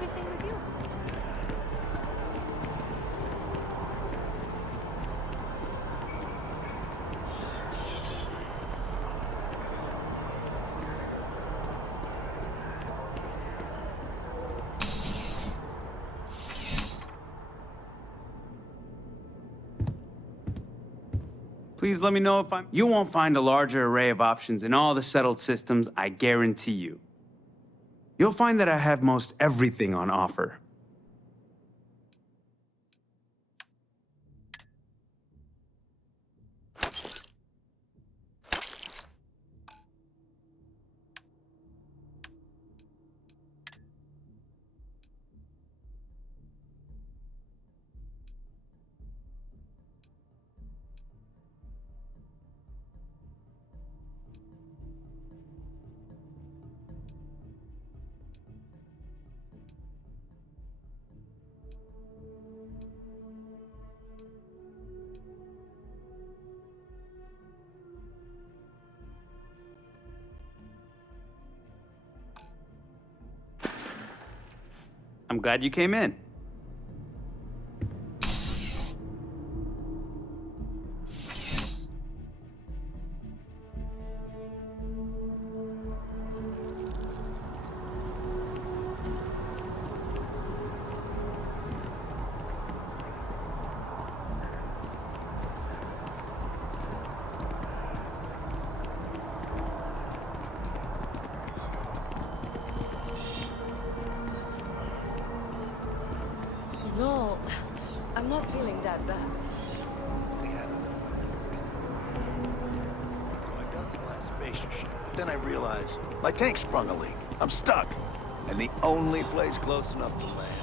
everything with you? Please let me know if I'm... You won't find a larger array of options in all the settled systems, I guarantee you. You'll find that I have most everything on offer. I'm glad you came in. No, I'm not feeling that bad. So I got some last spaceship shit, but then I realized my tank sprung a leak. I'm stuck, and the only place close enough to land.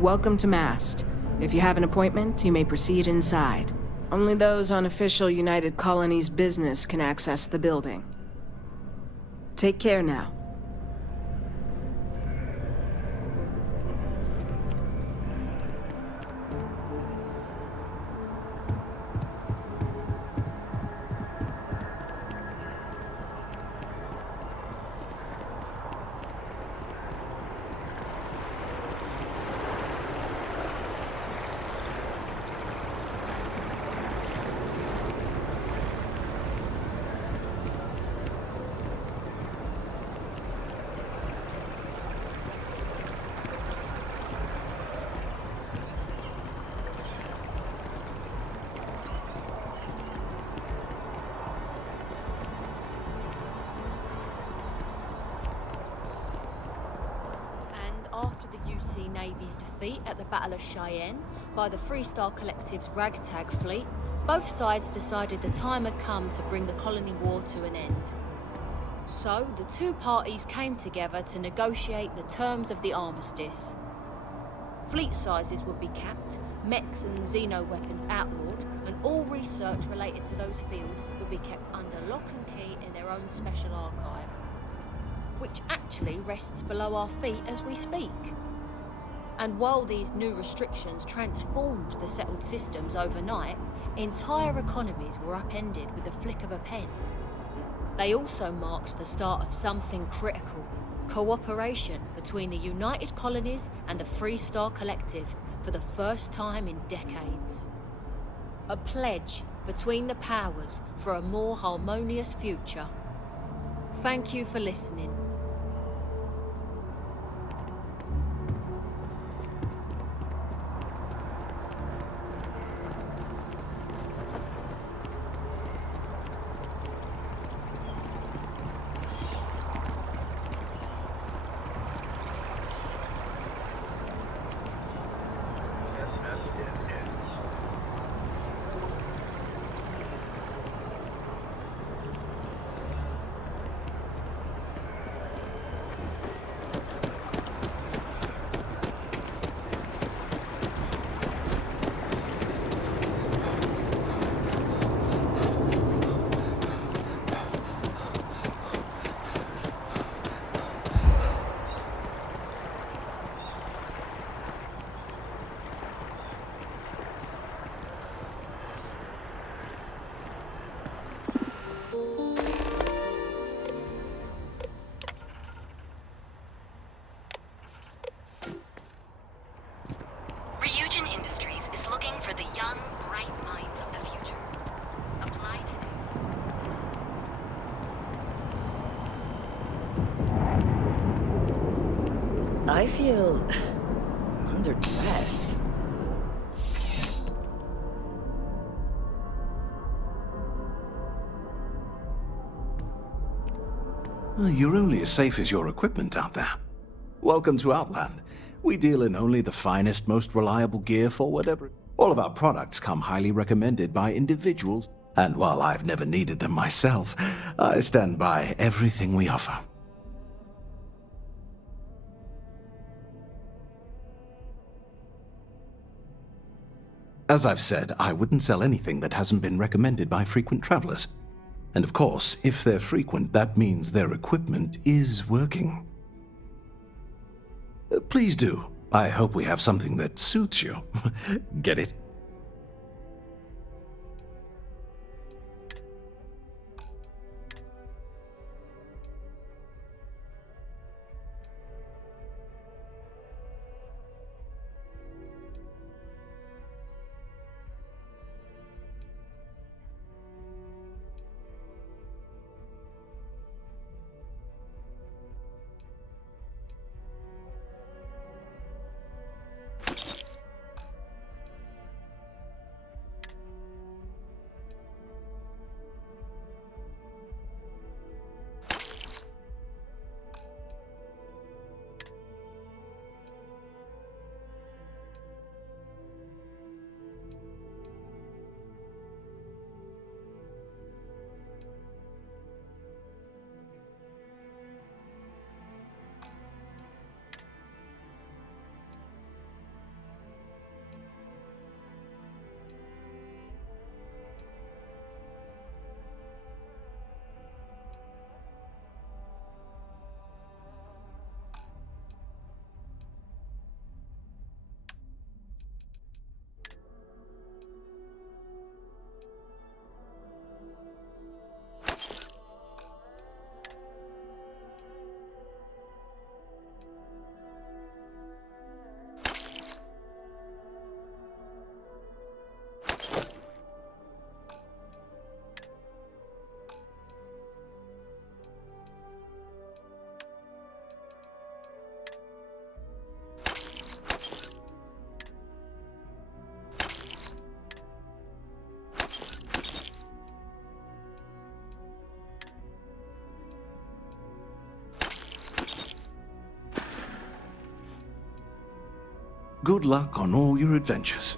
Welcome to Mast. If you have an appointment, you may proceed inside. Only those on official United Colonies business can access the building. Take care now. After the UC Navy's defeat at the Battle of Cheyenne by the Freestar Collective's ragtag fleet, both sides decided the time had come to bring the colony war to an end. So, the two parties came together to negotiate the terms of the armistice. Fleet sizes would be capped, mechs and xeno weapons outlawed, and all research related to those fields would be kept under lock and key in their own special archive, which actually rests below our feet as we speak. And while these new restrictions transformed the settled systems overnight, entire economies were upended with the flick of a pen. They also marked the start of something critical: cooperation between the United Colonies and the Freestar Collective for the first time in decades. A pledge between the powers for a more harmonious future. Thank you for listening. I feel underdressed. You're only as safe as your equipment out there. Welcome to Outland. We deal in only the finest, most reliable gear for whatever. All of our products come highly recommended by individuals, and while I've never needed them myself, I stand by everything we offer. As I've said, I wouldn't sell anything that hasn't been recommended by frequent travelers. And of course, if they're frequent, that means their equipment is working. Please do. I hope we have something that suits you. Get it? Good luck on all your adventures.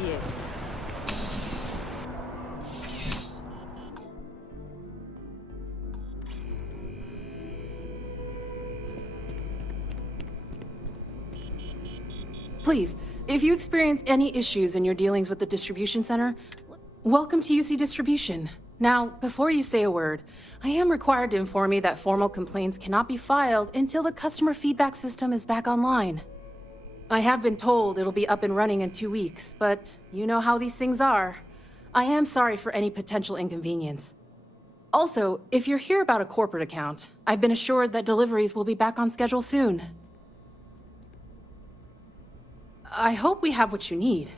Yes. Please, if you experience any issues in your dealings with the distribution center, welcome to UC Distribution. Now, before you say a word, I am required to inform you that formal complaints cannot be filed until the customer feedback system is back online. I have been told it'll be up and running in 2 weeks, but you know how these things are. I am sorry for any potential inconvenience. Also, if you're here about a corporate account, I've been assured that deliveries will be back on schedule soon. I hope we have what you need.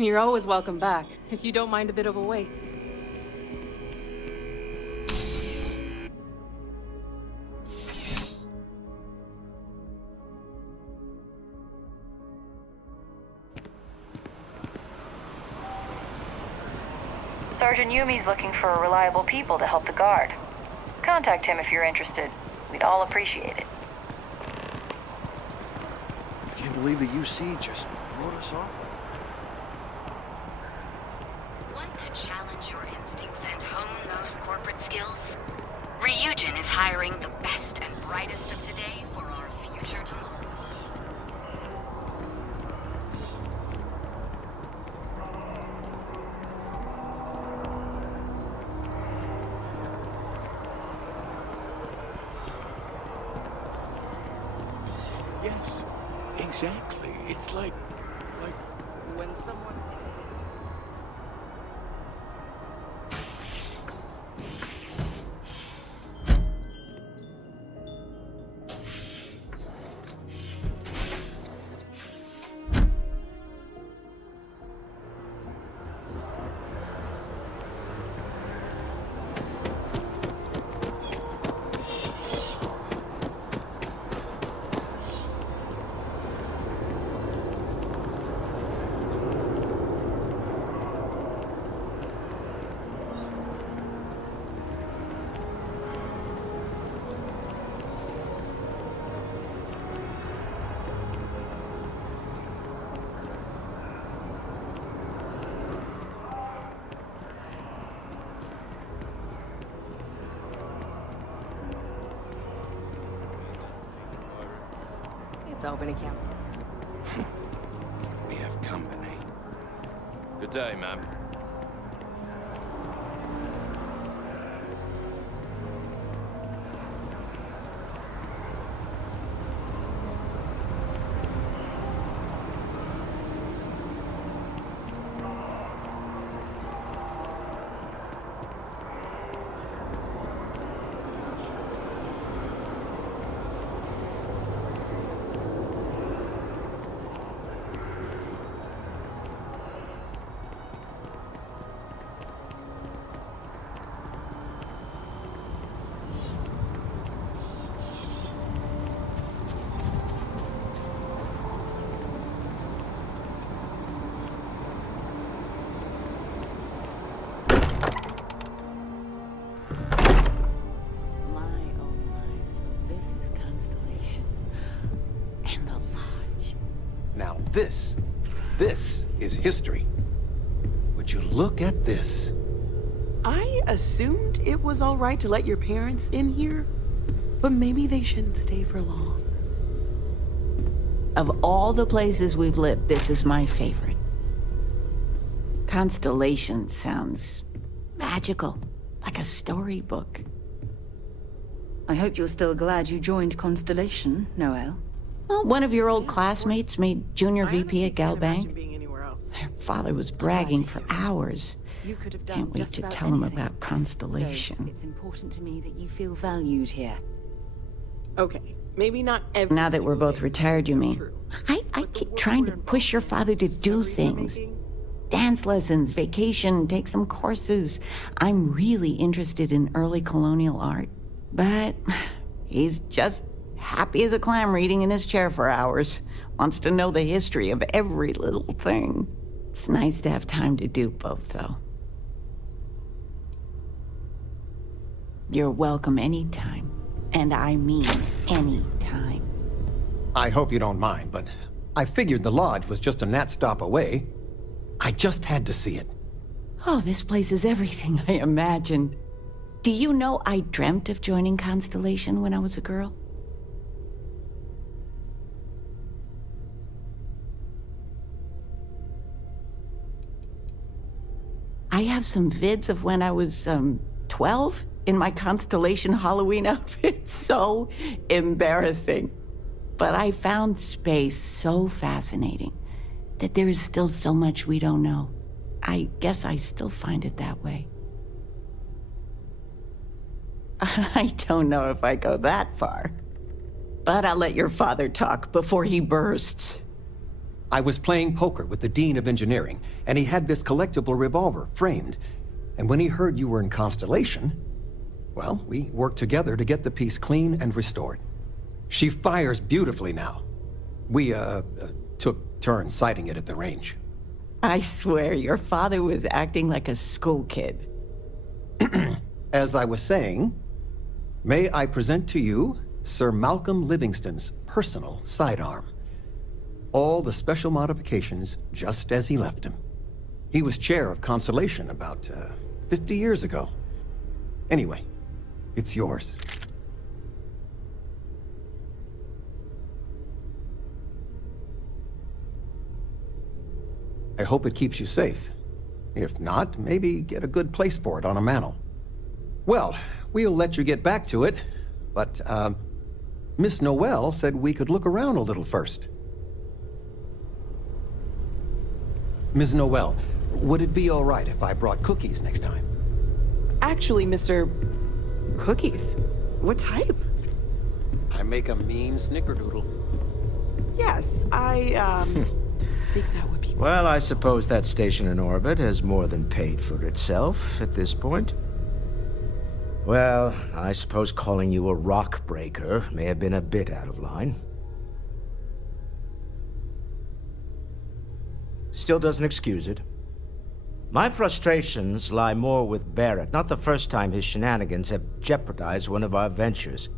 You're always welcome back, if you don't mind a bit of a wait. Sergeant Yumi's looking for reliable people to help the guard. Contact him if you're interested. We'd all appreciate it. I can't believe the UC just wrote us off. Want to challenge your instincts and hone those corporate skills? Ryujin is hiring the best and brightest of today for our future tomorrow. Yes, exactly. It's like when someone... It's open account. We have company. Good day, ma'am. Now this is history. Would you look at this? I assumed it was all right to let your parents in here, but maybe they shouldn't stay for long. Of all the places we've lived, this is my favorite. Constellation sounds magical, like a storybook. I hope you're still glad you joined Constellation, Noel. Well, one of your old classmates made junior VP at Galbank. Their father was bragging for hours. You could have done Can't wait just to about tell him anything. about Constellation. So it's important to me that you feel valued here. Okay, maybe not every... Now that we're both retired, you mean? I keep trying to push your father to do things. Dance lessons, vacation, take some courses. I'm really interested in early colonial art. But he's just happy as a clam reading in his chair for hours. Wants to know the history of every little thing. It's nice to have time to do both, though. You're welcome anytime. And I mean anytime. I hope you don't mind, but I figured the lodge was just a gnat stop away. I just had to see it. Oh, this place is everything I imagined. Do you know I dreamt of joining Constellation when I was a girl? I have some vids of when I was, 12 in my Constellation Halloween outfit. So embarrassing. But I found space so fascinating that there is still so much we don't know. I guess I still find it that way. I don't know if I go that far. But I'll let your father talk before he bursts. I was playing poker with the Dean of Engineering, and he had this collectible revolver framed. And when he heard you were in Constellation, well, we worked together to get the piece clean and restored. She fires beautifully now. We, took turns sighting it at the range. I swear, your father was acting like a school kid. As I was saying, may I present to you Sir Malcolm Livingston's personal sidearm. All the special modifications just as he left him. He was chair of Constellation about 50 years ago. Anyway, it's yours. I hope it keeps you safe. If not, maybe get a good place for it on a mantle. Well, we'll let you get back to it, but, Miss Noel said we could look around a little first. Ms. Noel, would it be all right if I brought cookies next time? Actually, Mr. Cookies? What type? I make a mean snickerdoodle. Yes, I, think that would be... Well, I suppose that station in orbit has more than paid for itself at this point. Well, I suppose calling you a rock breaker may have been a bit out of line. Still doesn't excuse it. My frustrations lie more with Barrett. Not the first time his shenanigans have jeopardized one of our ventures.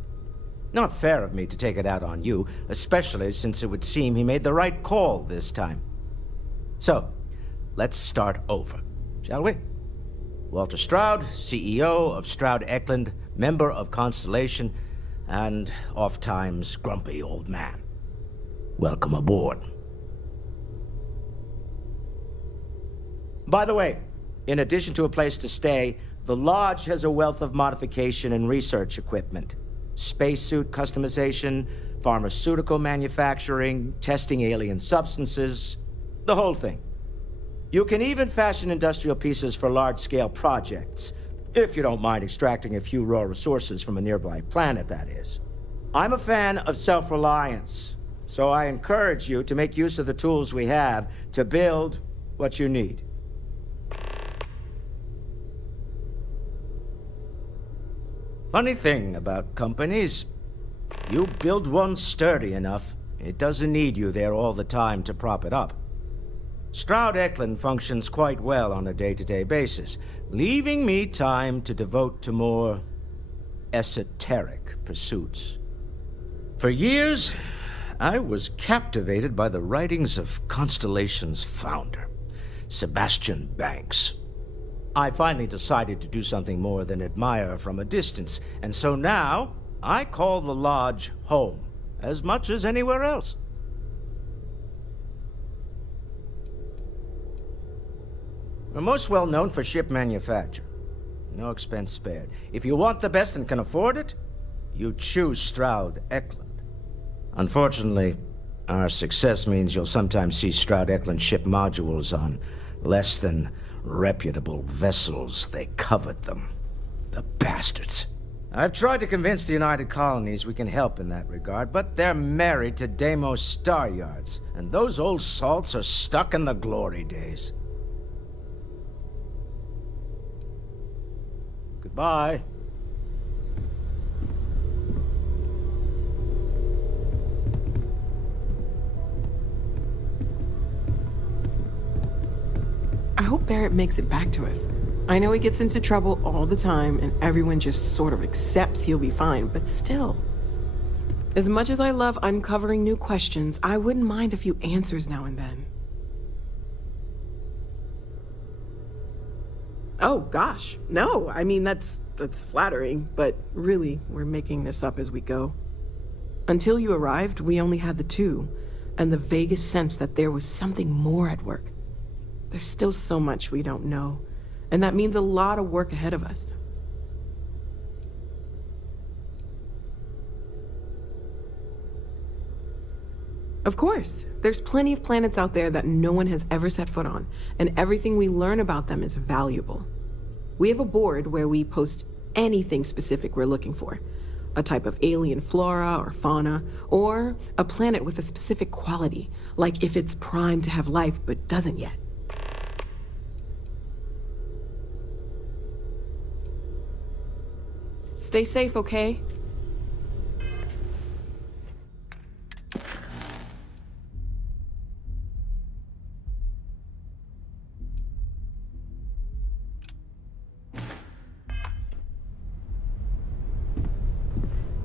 Not fair of me to take it out on you, especially since it would seem he made the right call this time. So, let's start over, shall we? Walter Stroud, CEO of Stroud Eklund, member of Constellation, and oft-times grumpy old man. Welcome aboard. By the way, in addition to a place to stay, the Lodge has a wealth of modification and research equipment. Spacesuit customization, pharmaceutical manufacturing, testing alien substances, the whole thing. You can even fashion industrial pieces for large-scale projects, if you don't mind extracting a few raw resources from a nearby planet, that is. I'm a fan of self-reliance, so I encourage you to make use of the tools we have to build what you need. Funny thing about companies, you build one sturdy enough, it doesn't need you there all the time to prop it up. Stroud Eklund functions quite well on a day-to-day basis, leaving me time to devote to more esoteric pursuits. For years, I was captivated by the writings of Constellation's founder, Sebastian Banks. I finally decided to do something more than admire from a distance, and so now I call the Lodge home, as much as anywhere else. We're most well known for ship manufacture. No expense spared. If you want the best and can afford it, you choose Stroud Eklund. Unfortunately, our success means you'll sometimes see Stroud Eklund ship modules on less than reputable vessels. They covet them. The bastards. I've tried to convince the United Colonies we can help in that regard, but they're married to Deimos Star Yards, and those old salts are stuck in the glory days. Goodbye. I hope Barrett makes it back to us. I know he gets into trouble all the time, and everyone just sort of accepts he'll be fine, but still. As much as I love uncovering new questions, I wouldn't mind a few answers now and then. Oh, gosh. No, I mean, that's flattering, but really, we're making this up as we go. Until you arrived, we only had the two, and the vaguest sense that there was something more at work. There's still so much we don't know, and that means a lot of work ahead of us. Of course, there's plenty of planets out there that no one has ever set foot on, and everything we learn about them is valuable. We have a board where we post anything specific we're looking for. a type of alien flora or fauna, or a planet with a specific quality, like if it's primed to have life but doesn't yet. Stay safe, okay?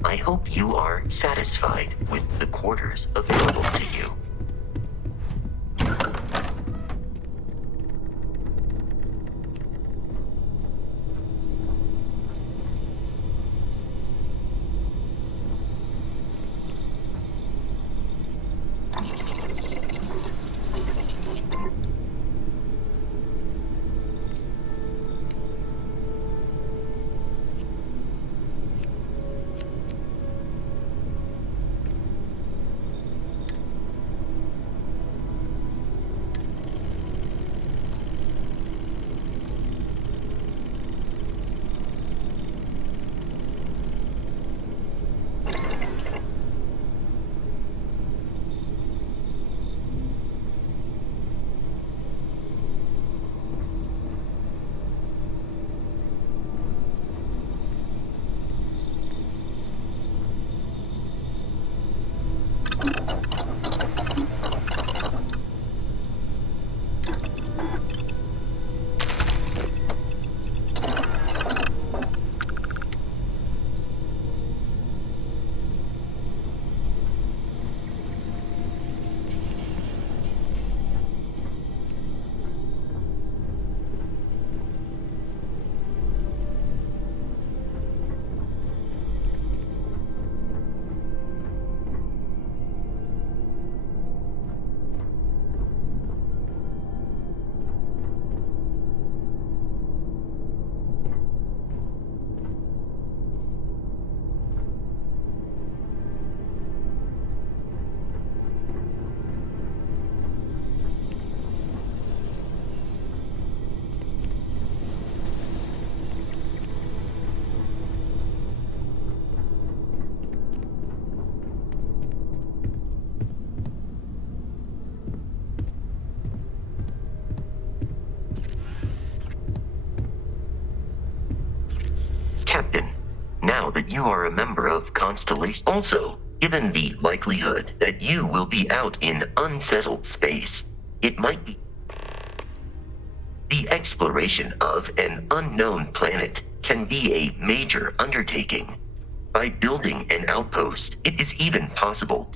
I hope you are satisfied with the quarters available to you. Captain, now that you are a member of Constellation, also, given the likelihood that you will be out in unsettled space, it might be the exploration of an unknown planet can be a major undertaking. By building an outpost, it is even possible.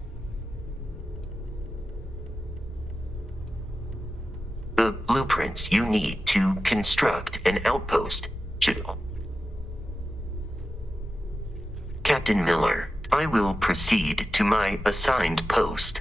The blueprints you need to construct an outpost should... Captain Miller, I will proceed to my assigned post.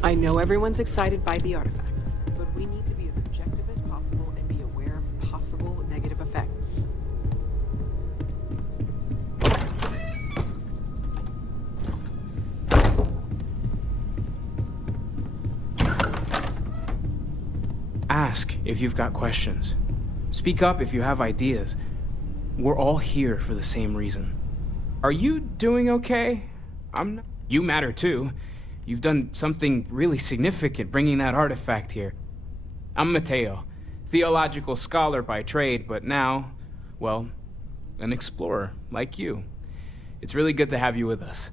I know everyone's excited by the artifacts, but we need to be as objective as possible and be aware of possible negative effects. Ask if you've got questions. Speak up if you have ideas. We're all here for the same reason. Are you doing okay? I'm not. You matter too. You've done something really significant bringing that artifact here. I'm Mateo, theological scholar by trade, but now, well, an explorer like you. It's really good to have you with us.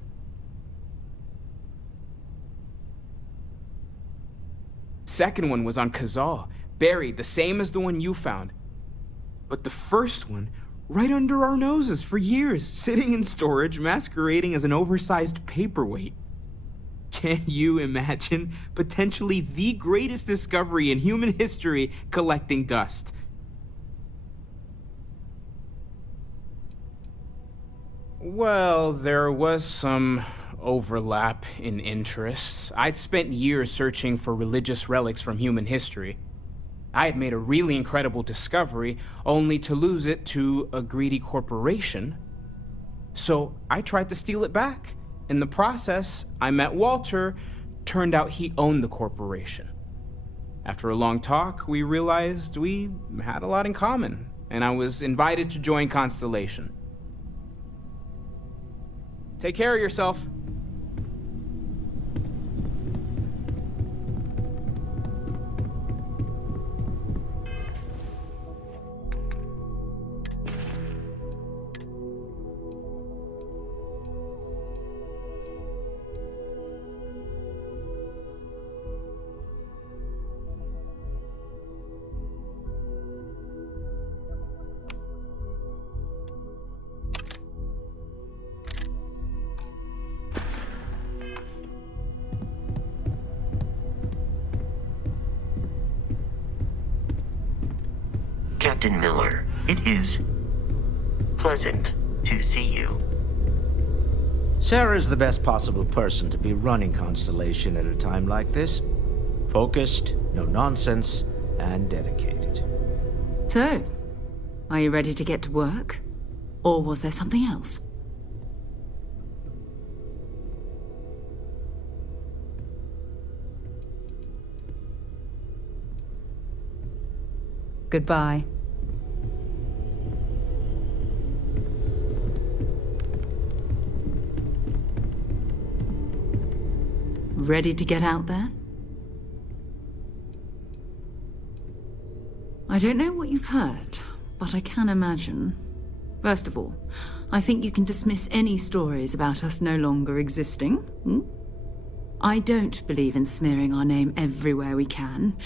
Second one was on Kazal, buried the same as the one you found. But the first one, right under our noses for years, sitting in storage, masquerading as an oversized paperweight. Can you imagine potentially the greatest discovery in human history collecting dust? Well, there was some overlap in interests. I'd spent years searching for religious relics from human history. I had made a really incredible discovery, only to lose it to a greedy corporation. So I tried to steal it back. In the process, I met Walter. Turned out he owned the corporation. After a long talk, we realized we had a lot in common, and I was invited to join Constellation. Take care of yourself. Captain Miller, it is pleasant to see you. Sarah's the best possible person to be running Constellation at a time like this. Focused, no nonsense, and dedicated. So, are you ready to get to work? Or was there something else? Goodbye. Ready to get out there? I don't know what you've heard, but I can imagine. First of all, I think you can dismiss any stories about us no longer existing. I don't believe in smearing our name everywhere we can.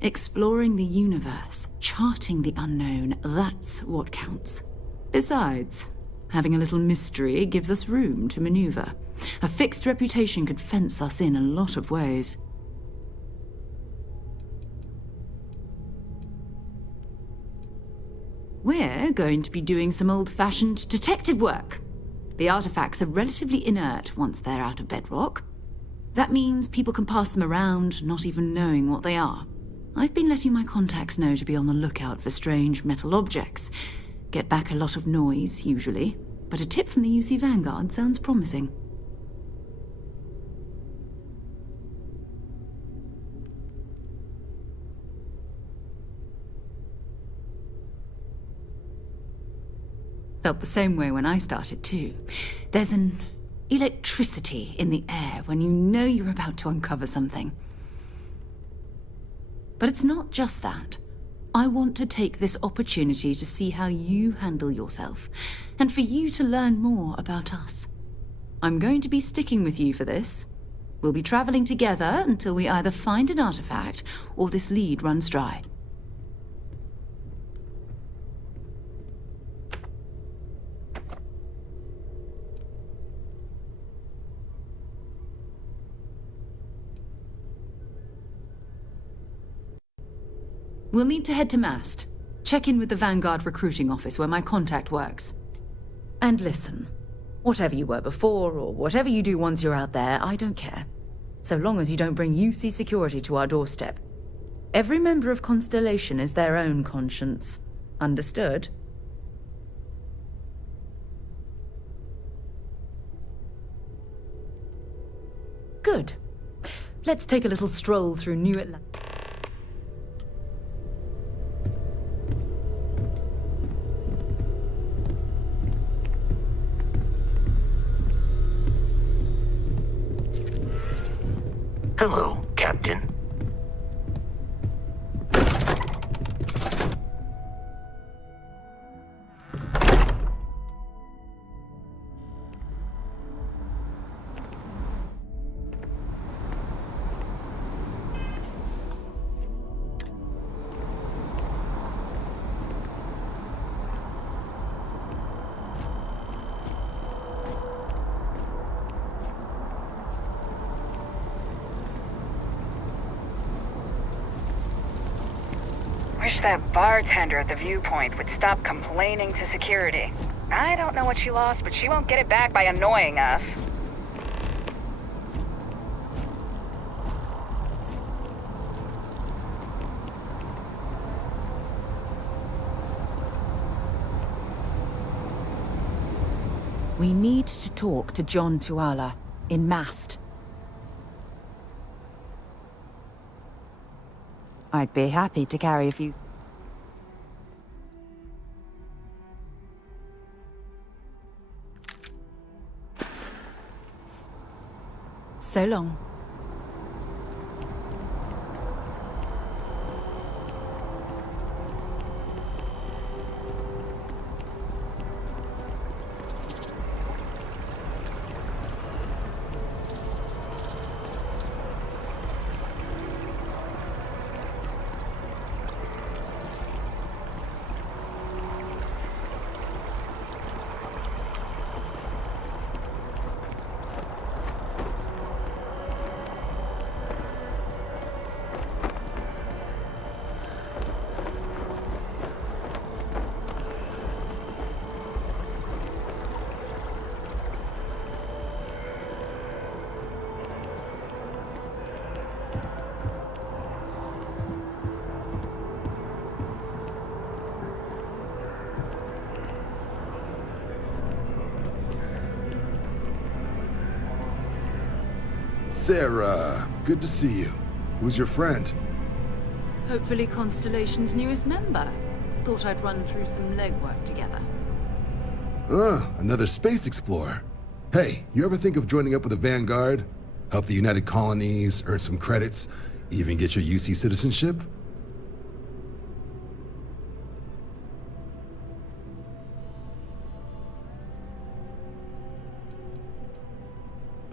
Exploring the universe, charting the unknown, that's what counts. Besides, having a little mystery gives us room to maneuver. A fixed reputation could fence us in a lot of ways. We're going to be doing some old-fashioned detective work. The artifacts are relatively inert once they're out of bedrock. That means people can pass them around, not even knowing what they are. I've been letting my contacts know to be on the lookout for strange metal objects. Get back a lot of noise, usually, but a tip from the UC Vanguard sounds promising. Felt the same way when I started too. There's an electricity in the air when you know you're about to uncover something. But it's not just that. I want to take this opportunity to see how you handle yourself, and for you to learn more about us. I'm going to be sticking with you for this. We'll be traveling together until we either find an artifact or this lead runs dry. We'll need to head to Mast. Check in with the Vanguard recruiting office where my contact works. And listen, whatever you were before or whatever you do once you're out there, I don't care. So long as you don't bring UC security to our doorstep. Every member of Constellation is their own conscience. Understood? Good. Let's take a little stroll through New Atlanta. Hello, Captain. Wish that bartender at the viewpoint would stop complaining to security. I don't know what she lost, but she won't get it back by annoying us. We need to talk to John Tuala in Mast. I'd be happy to carry a few. So long. Sarah, good to see you. Who's your friend? Hopefully Constellation's newest member. Thought I'd run through some legwork together. Another space explorer. Hey, you ever think of joining up with the Vanguard? Help the United Colonies, earn some credits, even get your UC citizenship?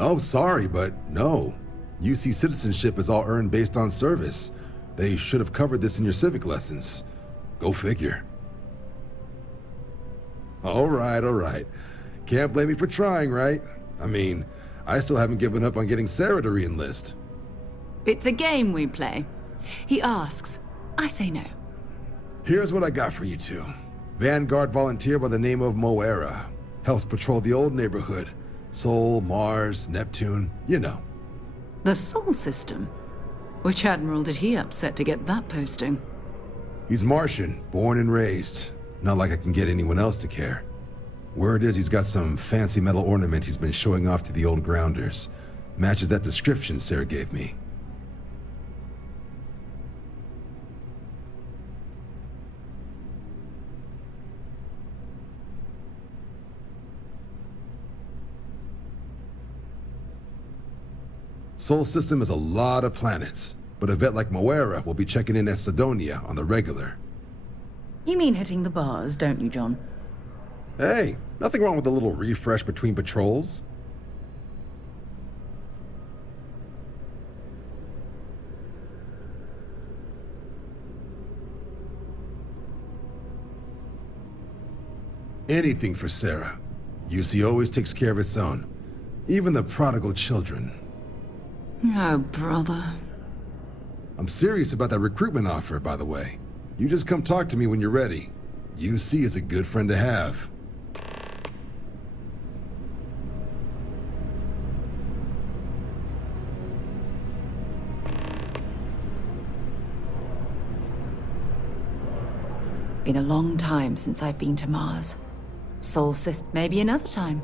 Oh, sorry, but no. UC citizenship is all earned based on service. They should have covered this in your civic lessons. Go figure. All right. Can't blame me for trying, right? I mean, I still haven't given up on getting Sarah to re-enlist. It's a game we play. He asks, I say no. Here's what I got for you two. Vanguard volunteer by the name of Moera. Helps patrol the old neighborhood. Sol, Mars, Neptune, you know. The Sol system? Which admiral did he upset to get that posting? He's Martian, born and raised. Not like I can get anyone else to care. Word is he's got some fancy metal ornament he's been showing off to the old grounders. Matches that description Sarah gave me. Sol system is a lot of planets, but a vet like Moera will be checking in at Sidonia on the regular. You mean hitting the bars, don't you, John? Hey, nothing wrong with a little refresh between patrols. Anything for Sarah. UC always takes care of its own. Even the prodigal children. Oh, brother. I'm serious about that recruitment offer, by the way. You just come talk to me when you're ready. UC is a good friend to have. Been a long time since I've been to Mars. Sol system, maybe another time.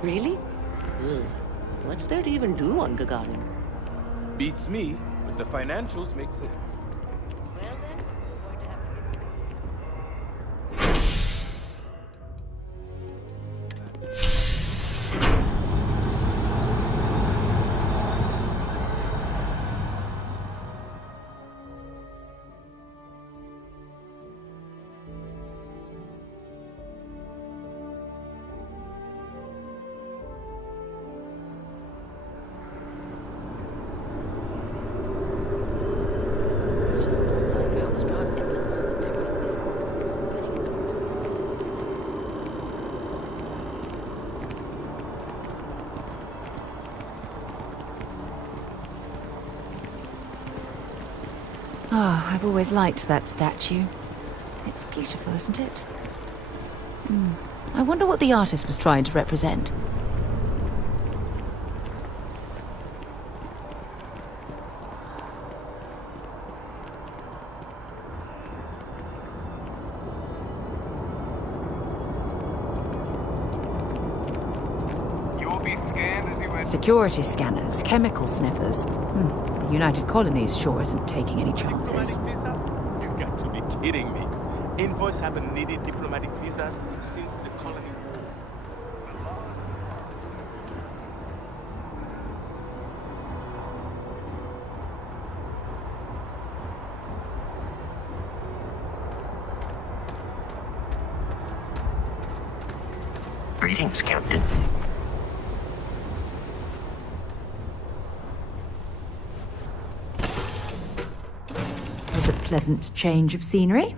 Really? Ugh. What's there to even do on Gagarin? Beats me, but the financials make sense. Ah, I've always liked that statue. It's beautiful, isn't it? I wonder what the artist was trying to represent. You'll be scanned as you enter. Security scanners, chemical sniffers. The United Colonies sure isn't taking any chances. Diplomatic visa? You got to be kidding me. Envoys haven't needed diplomatic visas since the colony war. Greetings, Captain. Was a pleasant change of scenery.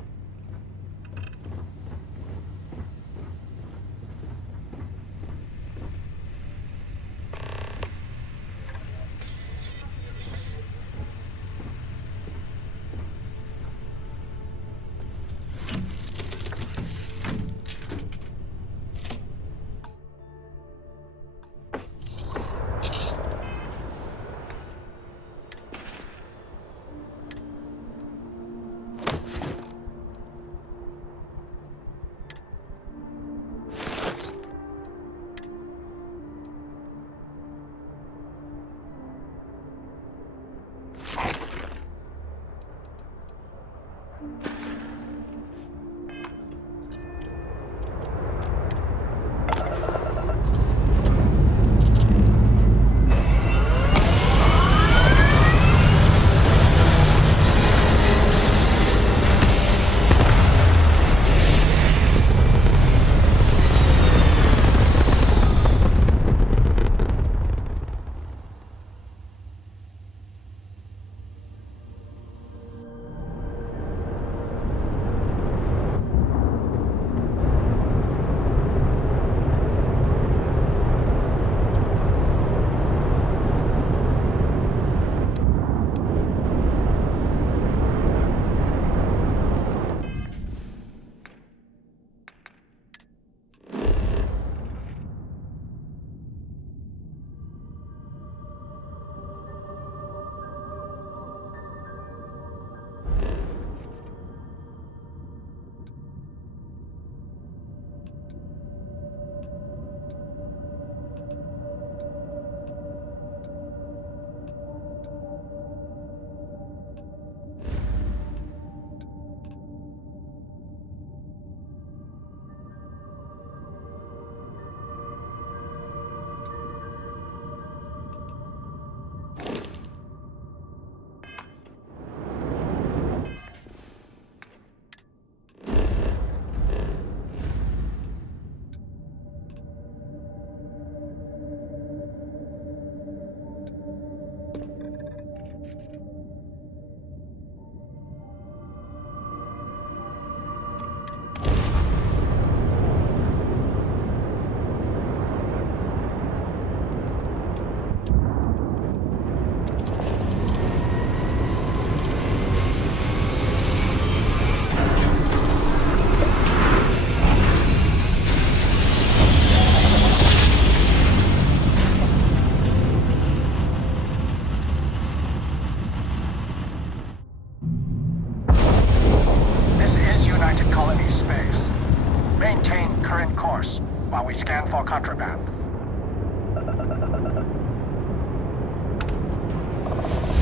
while we scan for contraband.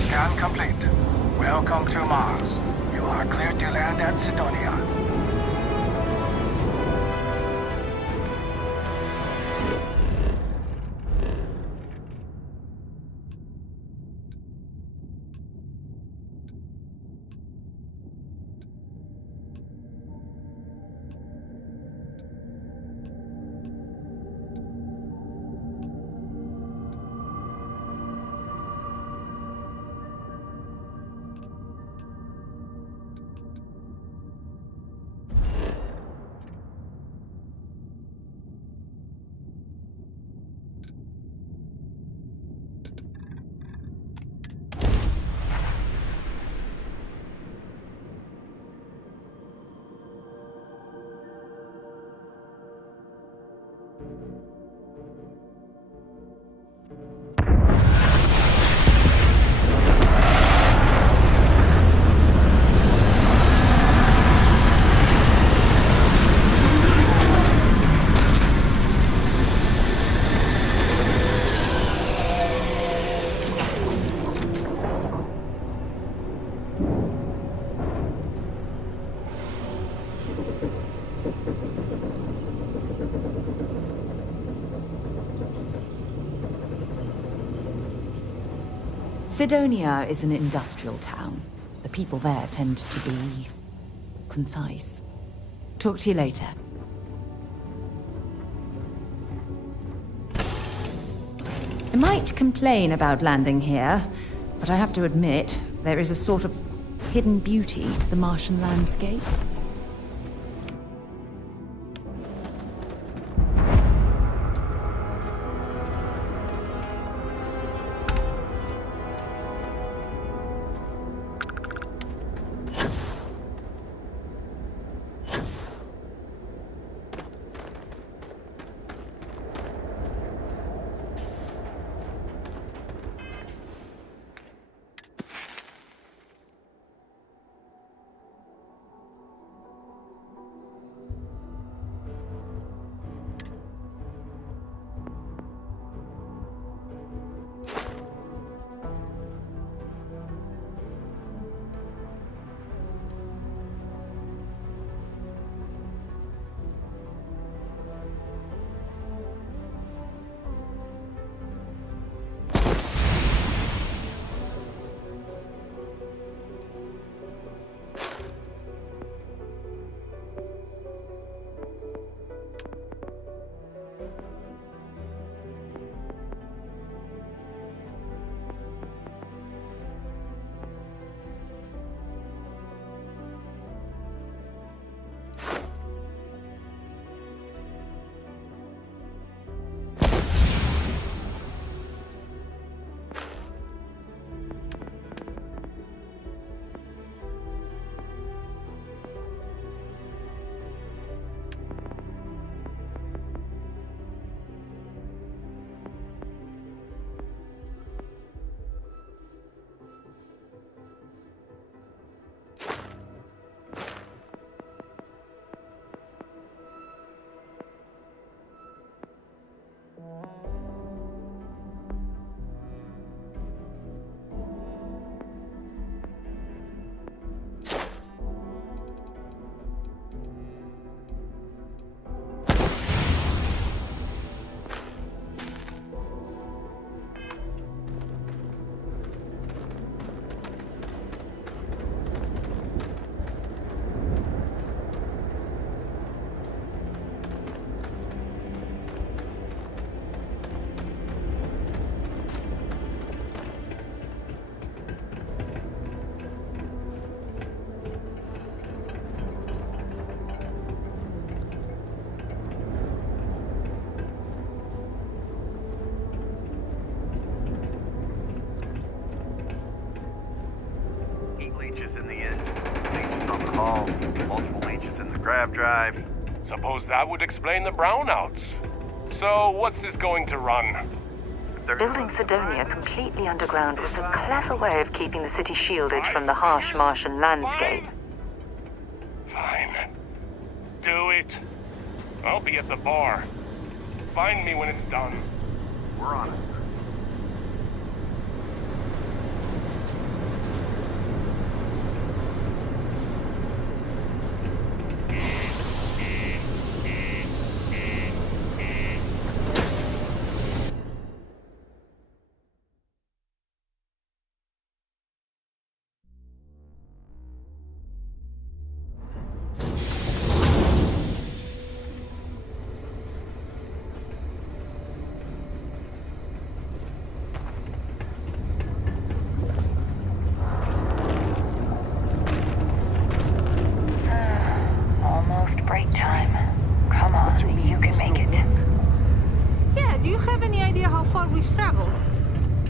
Scan complete. Welcome to Mars. You are cleared to land at Sidonia. Sidonia is an industrial town. The people there tend to be concise. Talk to you later. I might complain about landing here, but I have to admit, there is a sort of hidden beauty to the Martian landscape. Drive. Suppose that would explain the brownouts. So, what's this going to run? Building Sidonia completely underground was a clever way of keeping the city shielded from the harsh Martian landscape. Fine. Do it. I'll be at the bar. Find me when it's done. We're on it. Break time. Come on, you can make it. Yeah, do you have any idea how far we've traveled?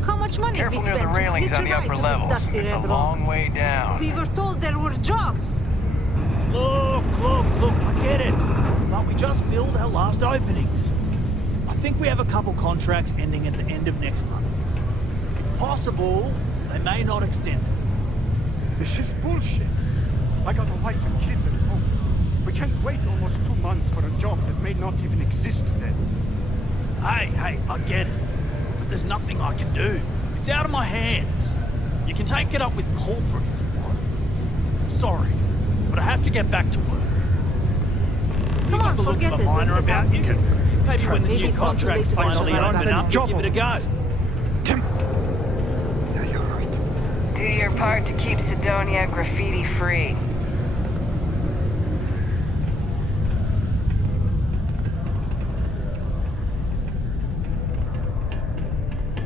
How much money Careful we near spent the railings to hitch on a the ride upper to levels. this dusty It's a red long rock? way down. We were told there were jobs. Look, I get it. But we just filled our last openings. I think we have a couple contracts ending at the end of next month. It's possible they may not extend it. This is bullshit. I got a wife and kids at home. We can't wait almost 2 months for a job that may not even exist then. Hey, I get it. But there's nothing I can do. It's out of my hands. You can take it up with corporate if you want. Sorry, but I have to get back to work. Come on, forget it. Minor Let's get about you back. can. Maybe when the Maybe new it's not too late contracts to find finally something open better. up, you'll give it a go. Yeah, you're right. Do your part to keep Sidonia graffiti-free.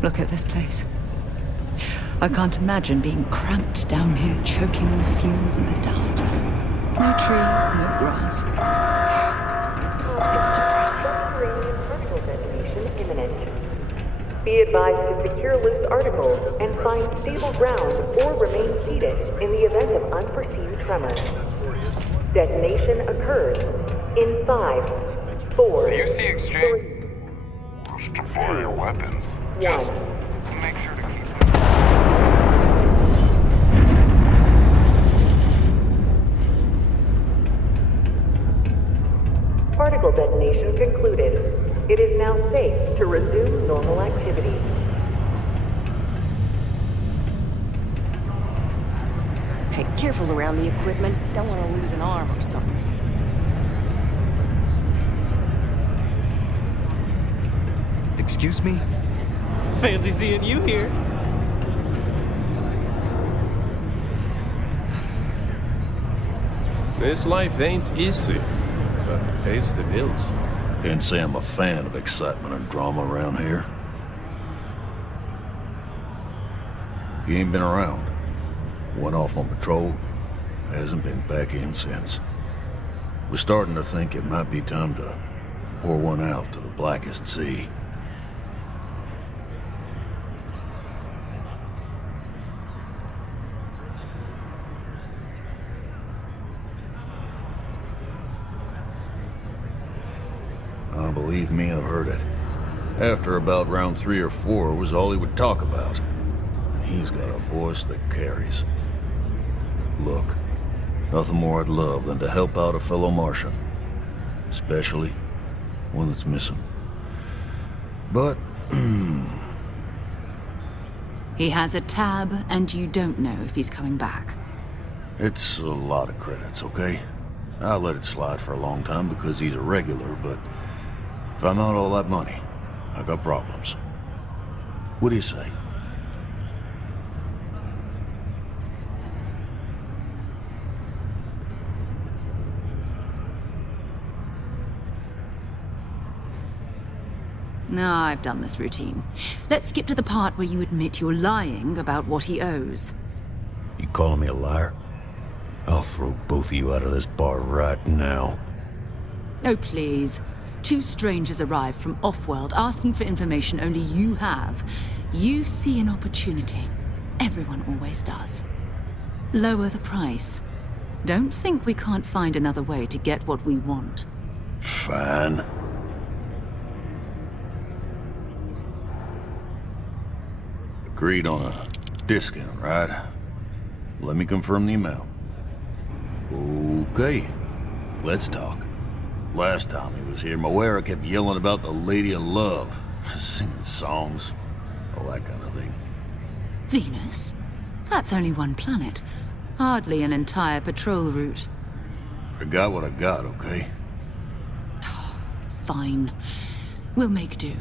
Look at this place. I can't imagine being cramped down here, choking on the fumes and the dust. No trees, no grass. It's depressing. Be advised to secure loose articles and find stable ground or remain seated in the event of unforeseen tremors. Detonation occurs in 5, 4, You see exchange. Deploy your weapons. Just make sure to keep Particle detonation concluded. It is now safe to resume normal activity. Hey, careful around the equipment. Don't want to lose an arm or something. Excuse me? Fancy seeing you here. This life ain't easy, but it pays the bills. Can't say I'm a fan of excitement and drama around here. He ain't been around. Went off on patrol. Hasn't been back in since. We're starting to think it might be time to pour one out to the blackest sea. Believe me, I've heard it. After about round 3 or 4 was all he would talk about. And he's got a voice that carries. Look, nothing more I'd love than to help out a fellow Martian. Especially one that's missing. But, He has a tab, and you don't know if he's coming back. it's a lot of credits, okay? I let it slide for a long time because he's a regular, but if I'm out all that money, I got problems. What do you say? No, I've done this routine. Let's skip to the part where you admit you're lying about what he owes. You calling me a liar? I'll throw both of you out of this bar right now. Oh, please. 2 strangers arrive from off-world asking for information only you have. You see an opportunity. Everyone always does. Lower the price. Don't think we can't find another way to get what we want. Fine. Agreed on a discount, right? Let me confirm the amount. Okay, let's talk. Last time he was here, Moira kept yelling about the Lady of Love, singing songs, all that kind of thing. Venus? That's only one planet. Hardly an entire patrol route. I got what I got, okay? Fine. We'll make do.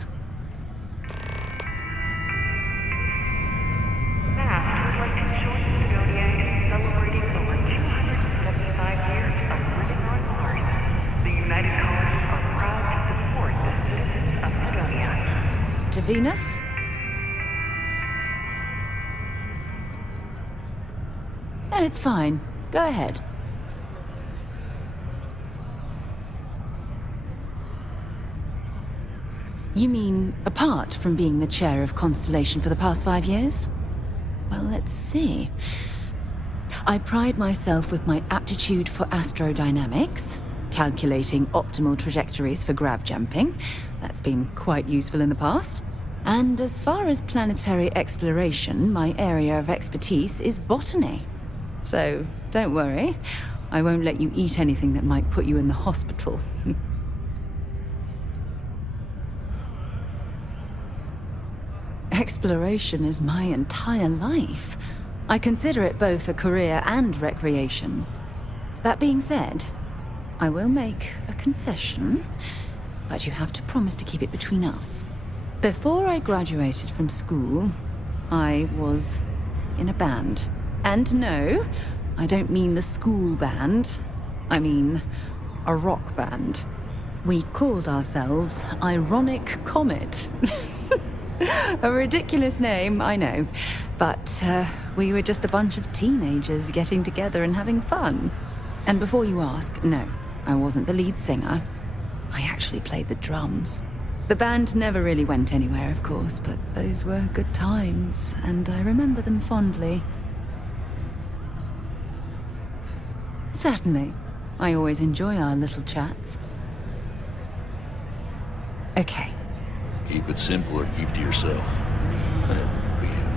To Venus? No, it's fine. Go ahead. You mean apart from being the chair of Constellation for the past 5 years? Well, let's see. I pride myself with my aptitude for astrodynamics, calculating optimal trajectories for grav jumping. That's been quite useful in the past. And as far as planetary exploration, my area of expertise is botany. So don't worry, I won't let you eat anything that might put you in the hospital. Exploration is my entire life. I consider it both a career and recreation. That being said, I will make a confession, but you have to promise to keep it between us. Before I graduated from school, I was in a band. And no, I don't mean the school band. I mean a rock band. We called ourselves Ironic Comet. A ridiculous name, I know. But we were just a bunch of teenagers getting together and having fun. And before you ask, no, I wasn't the lead singer. I actually played the drums. The band never really went anywhere, of course, but those were good times, and I remember them fondly. Certainly. I always enjoy our little chats. Okay. Keep it simple or keep to yourself. And it won't be happy.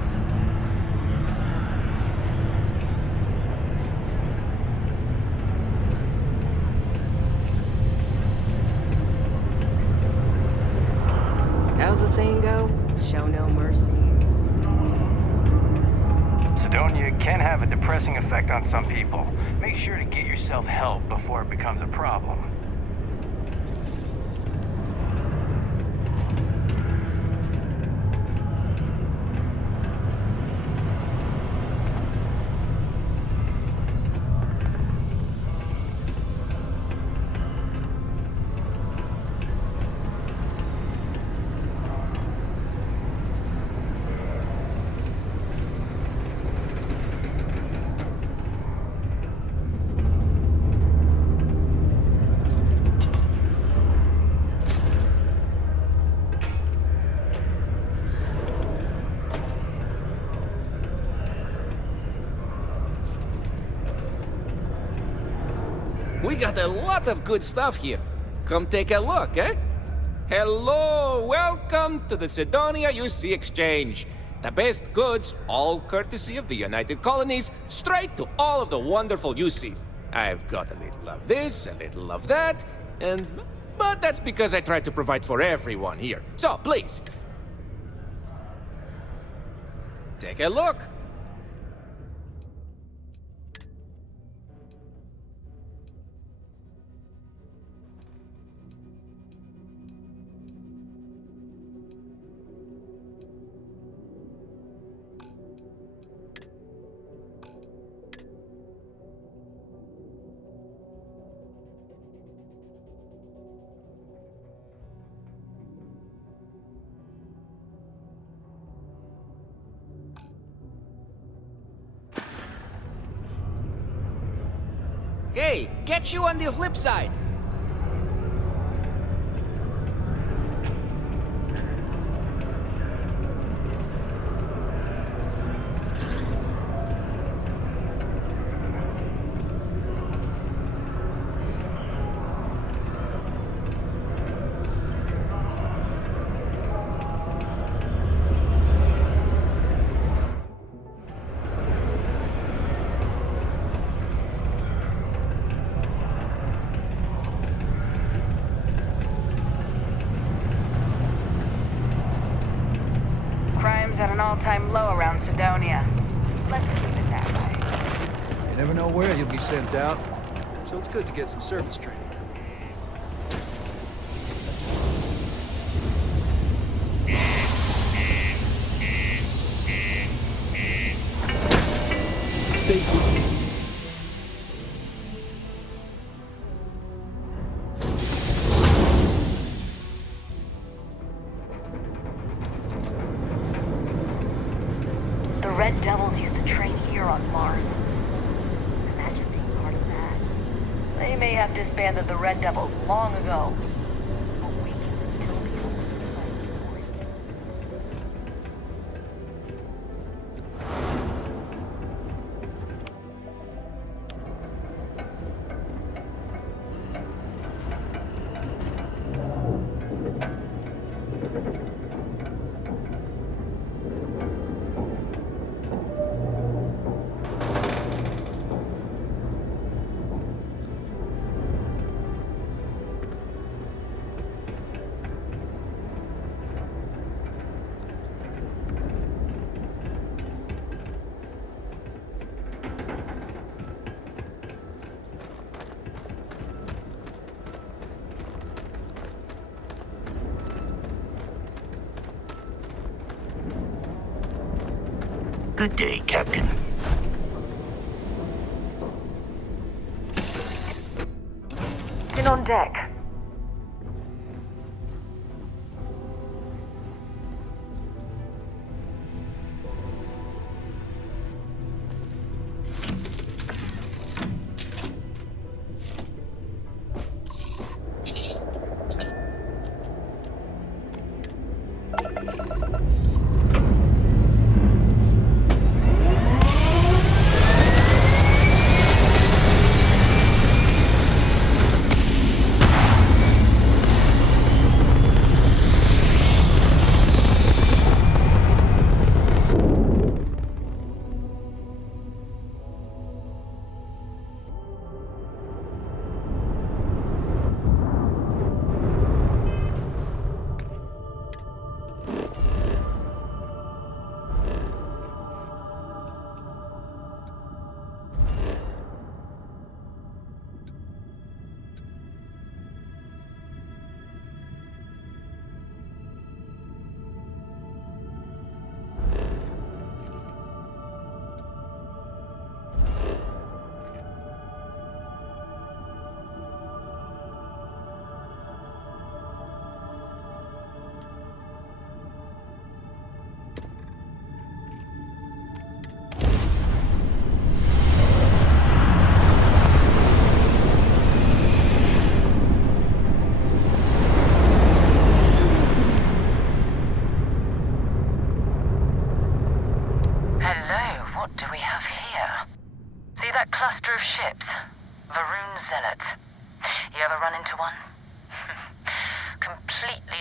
How's the saying go? Show no mercy. Sidonia can have a depressing effect on some people. Make sure to get yourself help before it becomes a problem. We got a lot of good stuff here. Come take a look, eh? Hello, welcome to the Sidonia UC Exchange. The best goods, all courtesy of the United Colonies, straight to all of the wonderful UCs. I've got a little of this, a little of that, but that's because I try to provide for everyone here. So, please, take a look. Hey, get you on the flip side. At an all-time low around Sidonia. Let's keep it that way. You never know where you'll be sent out, so it's good to get some surface training. Stay cool. Red Devils used to train here on Mars. Imagine being part of that. They may have disbanded the Red Devils long ago. But we can still be hoping to find force. Good day, Captain. In on deck.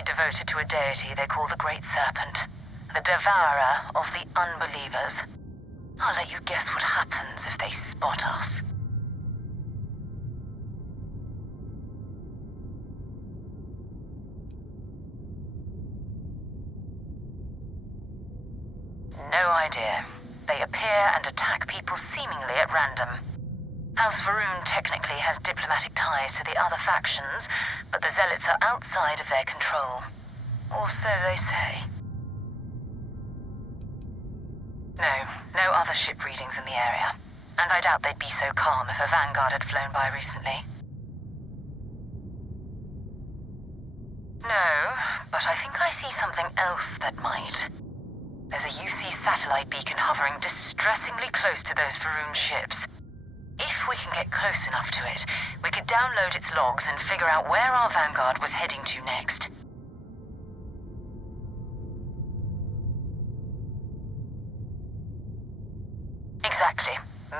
Devoted to a deity they call the Great Serpent, the devourer of the unbelievers. I'll let you guess what happens if they spot us. No idea. They appear and attack people seemingly at random. House Varun technically has diplomatic ties to the other factions, but the Zealots are outside of their control. Or so they say. No other ship readings in the area. And I doubt they'd be so calm if a Vanguard had flown by recently. No, but I think I see something else that might. There's a UC satellite beacon hovering distressingly close to those Varun ships. If we can get close enough to it, we could download its logs and figure out where our Vanguard was heading to next. Exactly.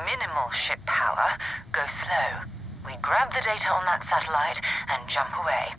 Minimal ship power, go slow. We grab the data on that satellite and jump away.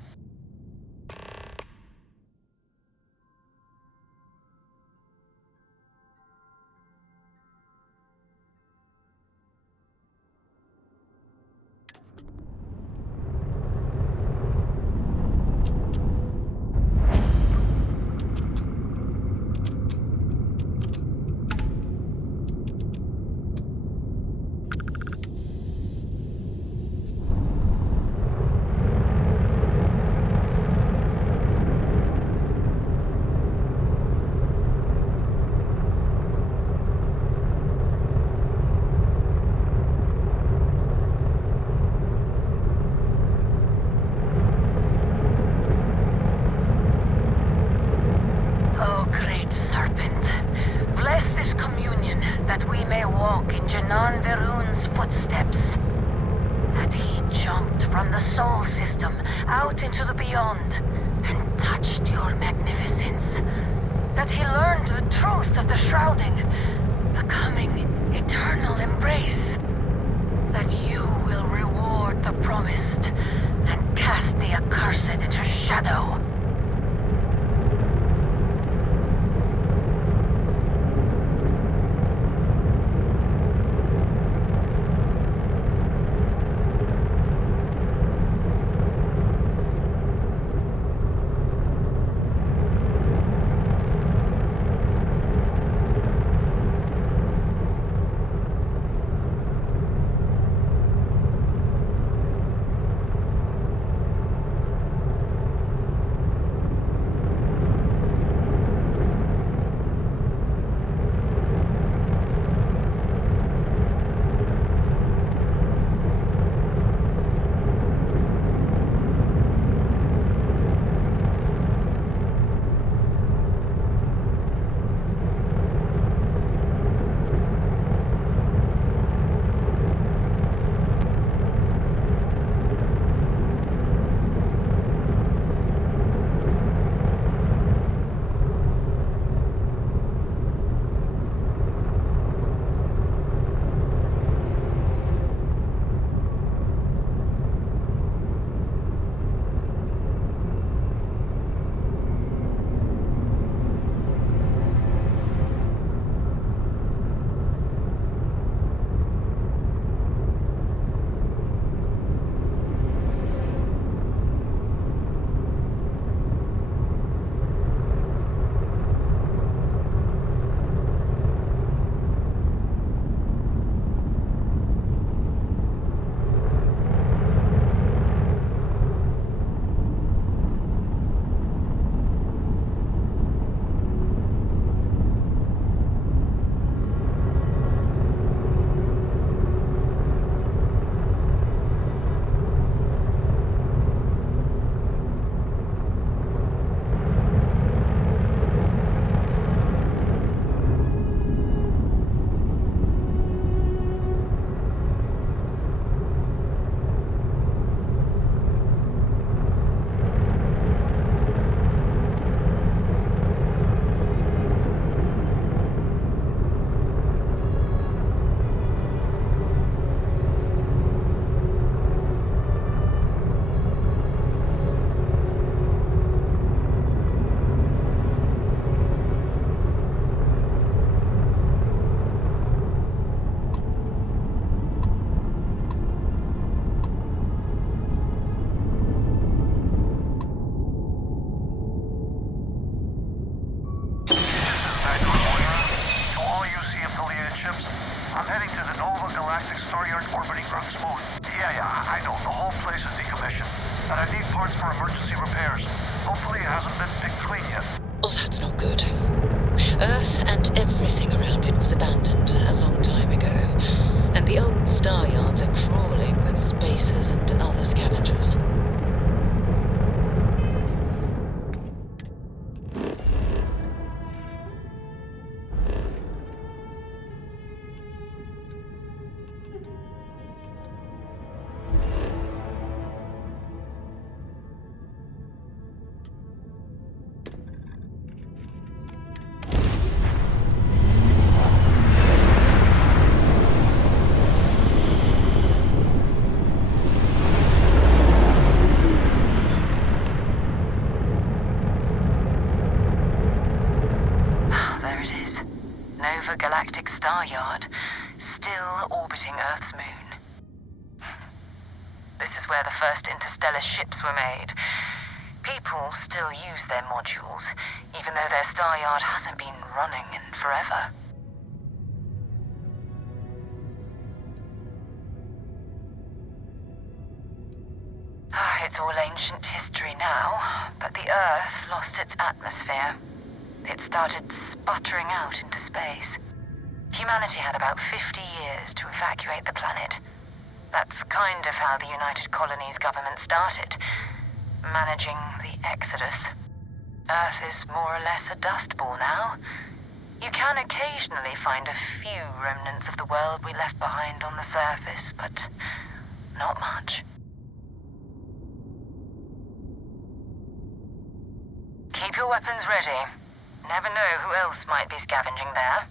orbiting Earth's moon. Yeah, I know. The whole place is decommissioned. And I need parts for emergency repairs. Hopefully it hasn't been picked clean yet. Oh, that's not good. Earth and everything around it was abandoned a long time ago. And the old star yards are crawling with spacers and other scavengers. Galactic Star Yard, still orbiting Earth's moon. This is where the first interstellar ships were made. People still use their modules, even though their star yard hasn't been running in forever. It's all ancient history now, but the Earth lost its atmosphere. It started sputtering out into space. Humanity had about 50 years to evacuate the planet. That's kind of how the United Colonies government started, managing the exodus. Earth is more or less a dust ball now. You can occasionally find a few remnants of the world we left behind on the surface, but not much. Keep your weapons ready. Never know who else might be scavenging there.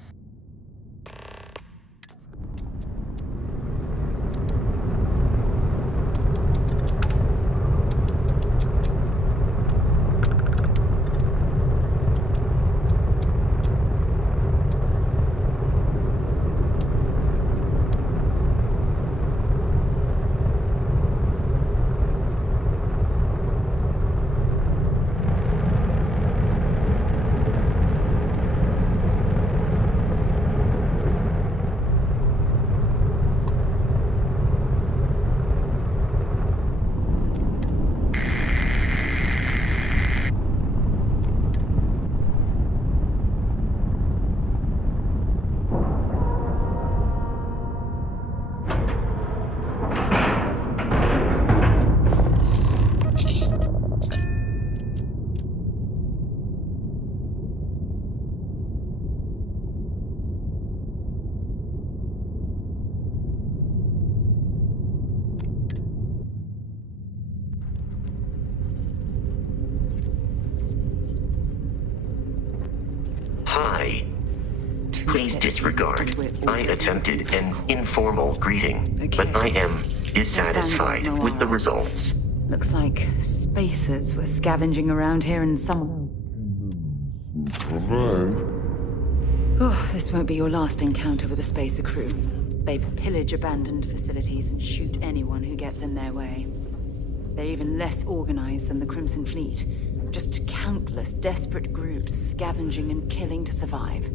Hi. Please disregard. I attempted an informal greeting, but I am dissatisfied with the results. Looks like spacers were scavenging around here in some... Oh, this won't be your last encounter with a spacer crew. They pillage abandoned facilities and shoot anyone who gets in their way. They're even less organized than the Crimson Fleet. Just countless desperate groups scavenging and killing to survive.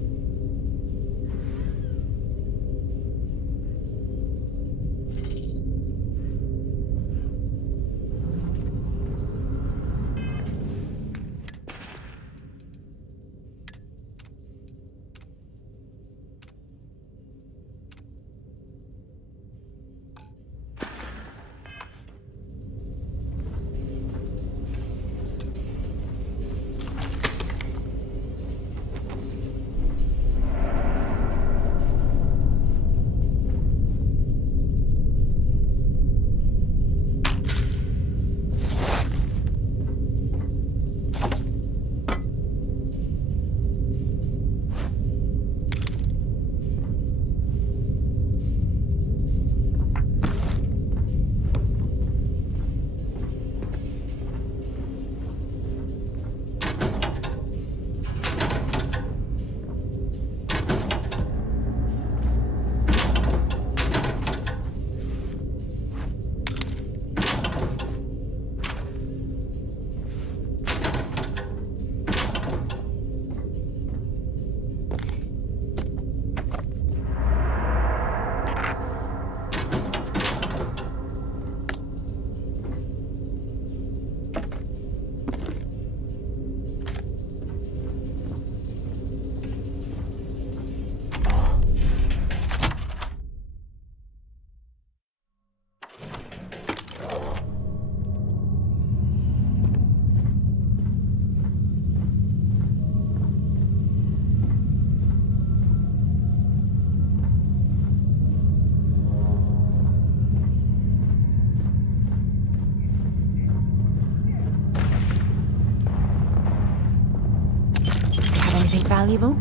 valuable?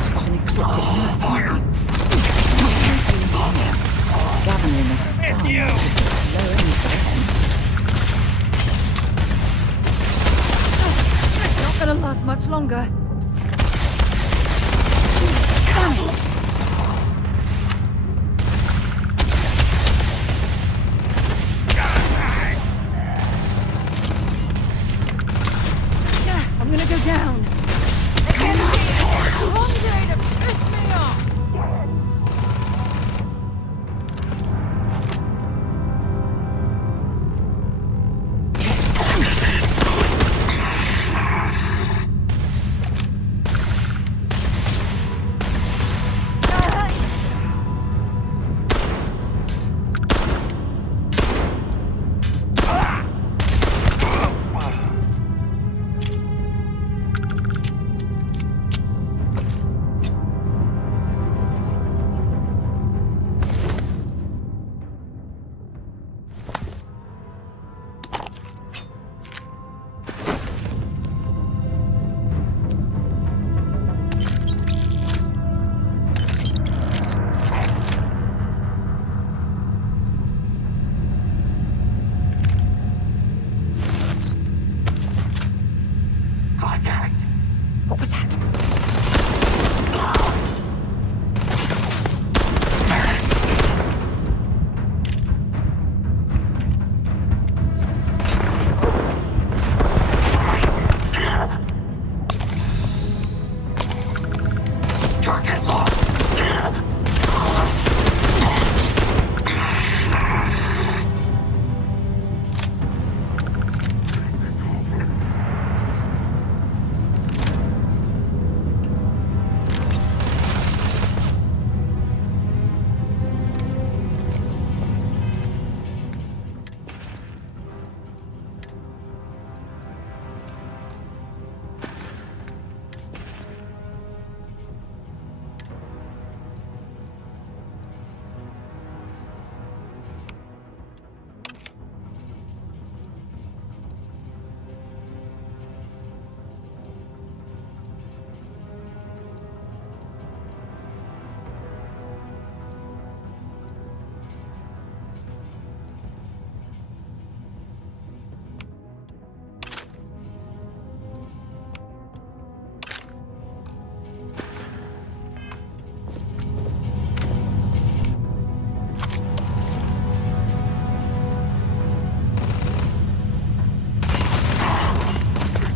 That was an ecliptic mercenary. Scavenging the star would be low end for them. Not gonna last much longer. Damn it! I'm gonna go down. One day to piss me off. Contact. What was that? Target locked.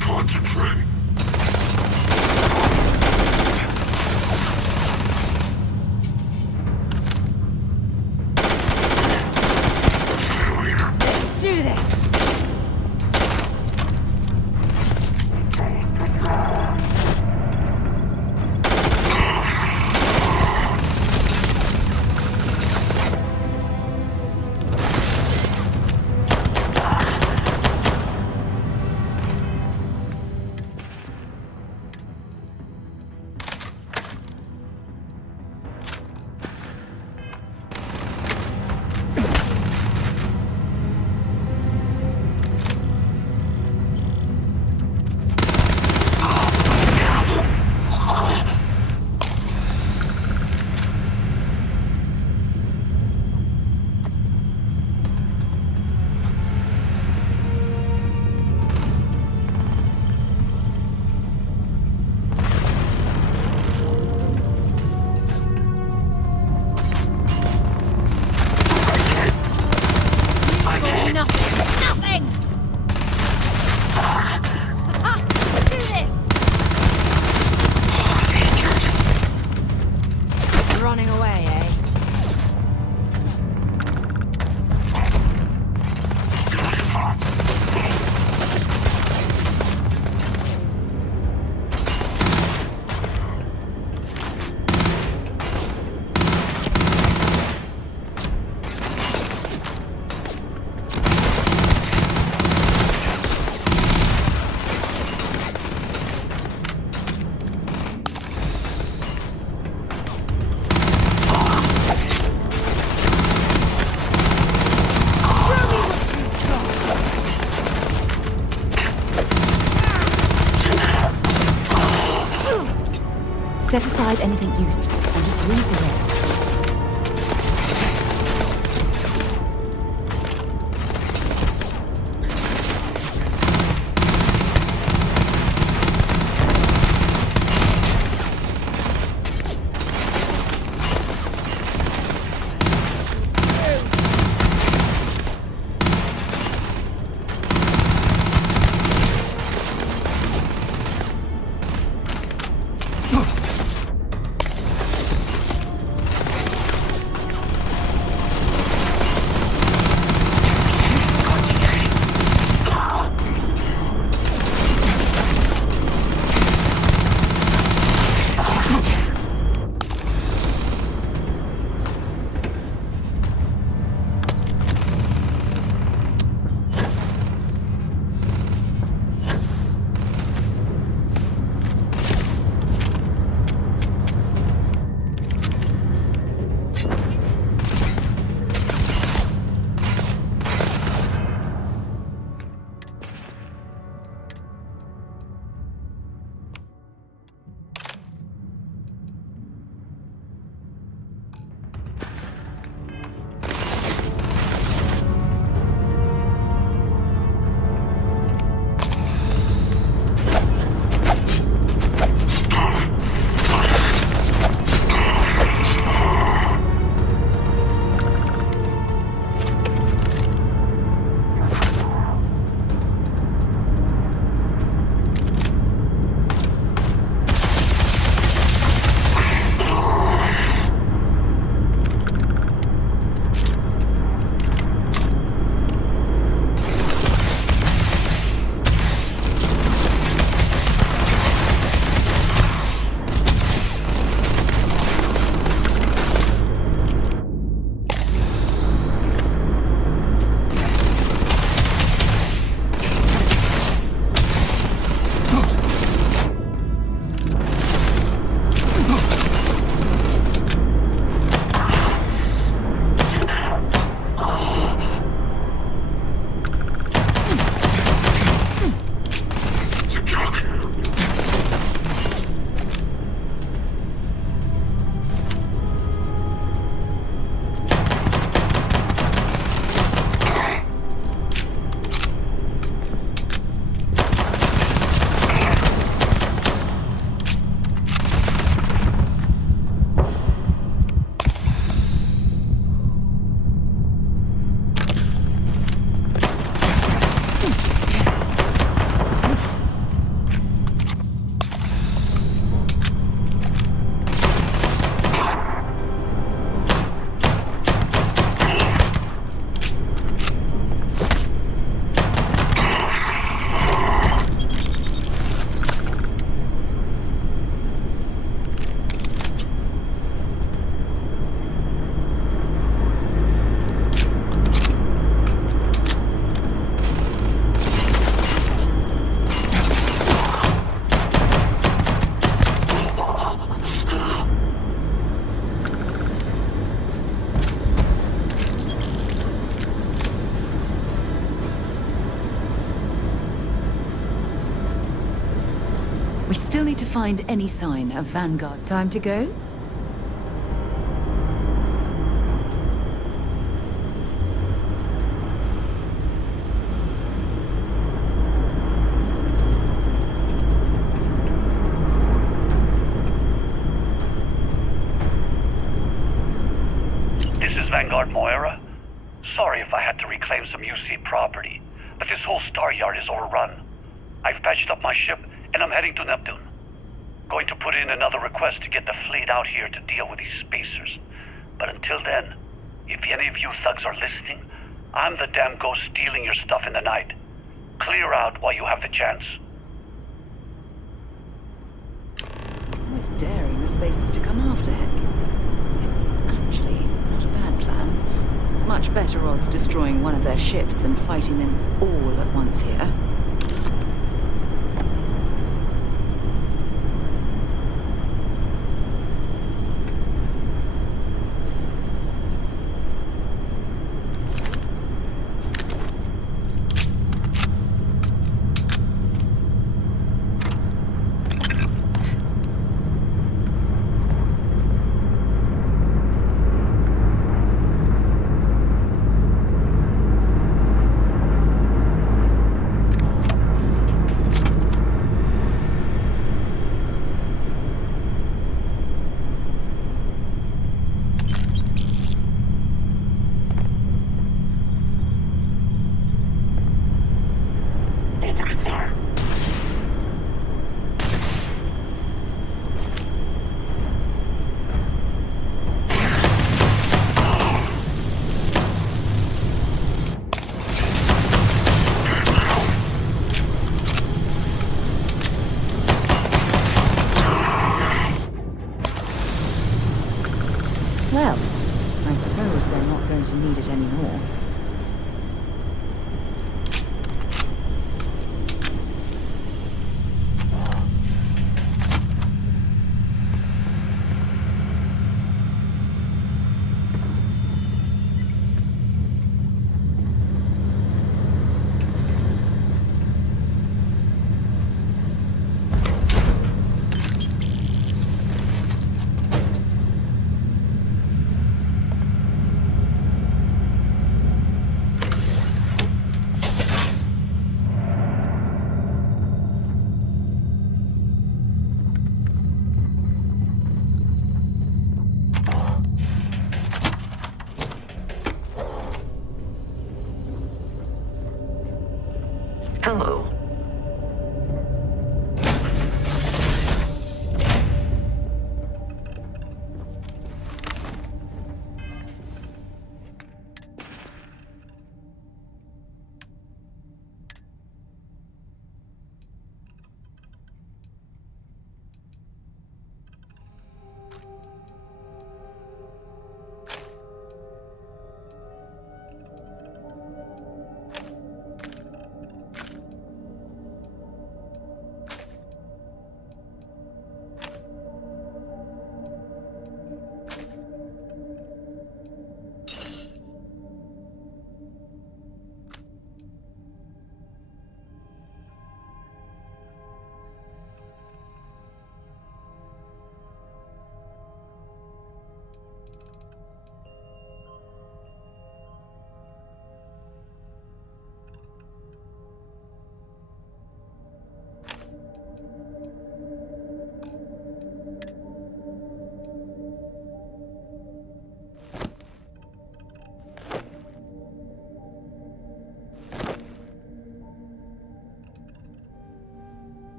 Concentrate. Let's do this. Nothing! Do this! Running away, eh? Set aside anything useful and just leave the rest. We still need to find any sign of Vanguard. Time to go? This is Vanguard Moira. Sorry if I had to reclaim some UC property, but this whole star yard is overrun. I've patched up my ship, and I'm heading to Neptune. Going to put in another request to get the fleet out here to deal with these spacers. But until then, if any of you thugs are listening, I'm the damn ghost stealing your stuff in the night. Clear out while you have the chance. It's almost daring the spacers to come after him. It's actually not a bad plan. Much better odds destroying one of their ships than fighting them all at once here. knows they're not going to need it anymore. Hello.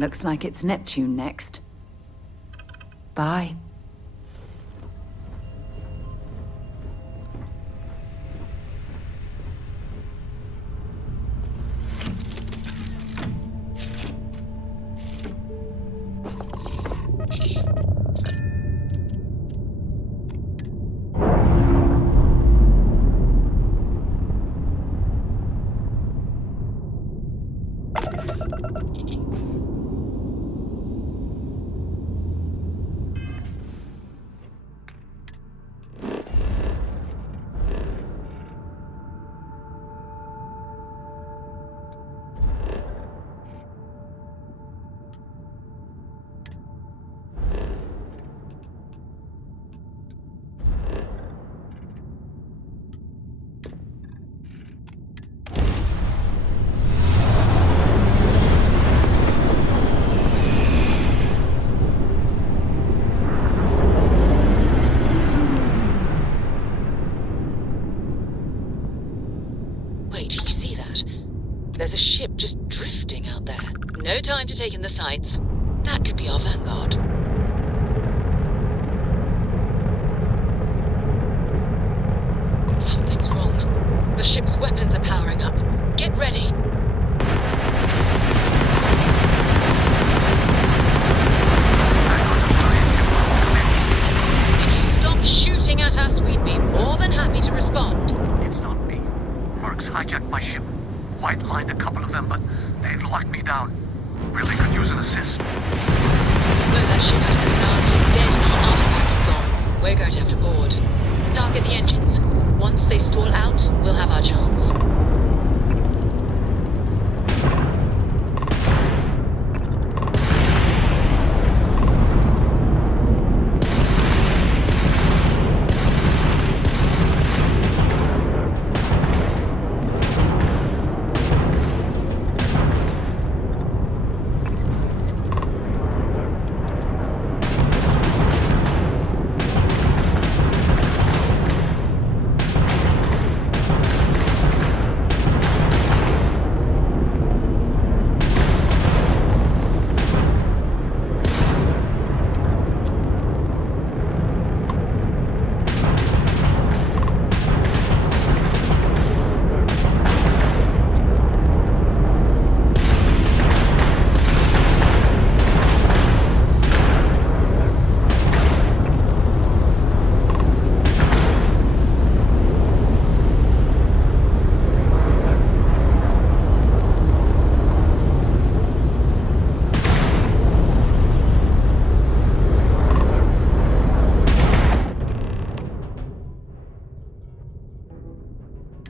Looks like it's Neptune next. Bye. Wait, you see that? There's a ship just drifting out there. No time to take in the sights. That could be our vanguard. Something's wrong. The ship's weapons are powering up. Get ready. If you stop shooting at us, we'd be more than happy to respond. It's not me. hijacked my ship. White-lined a couple of them, but they've locked me down. Really could use an assist. Blow that ship out of the stars, he's dead and our artifacts gone. We're going to have to board. Target the engines. Once they stall out, we'll have our chance.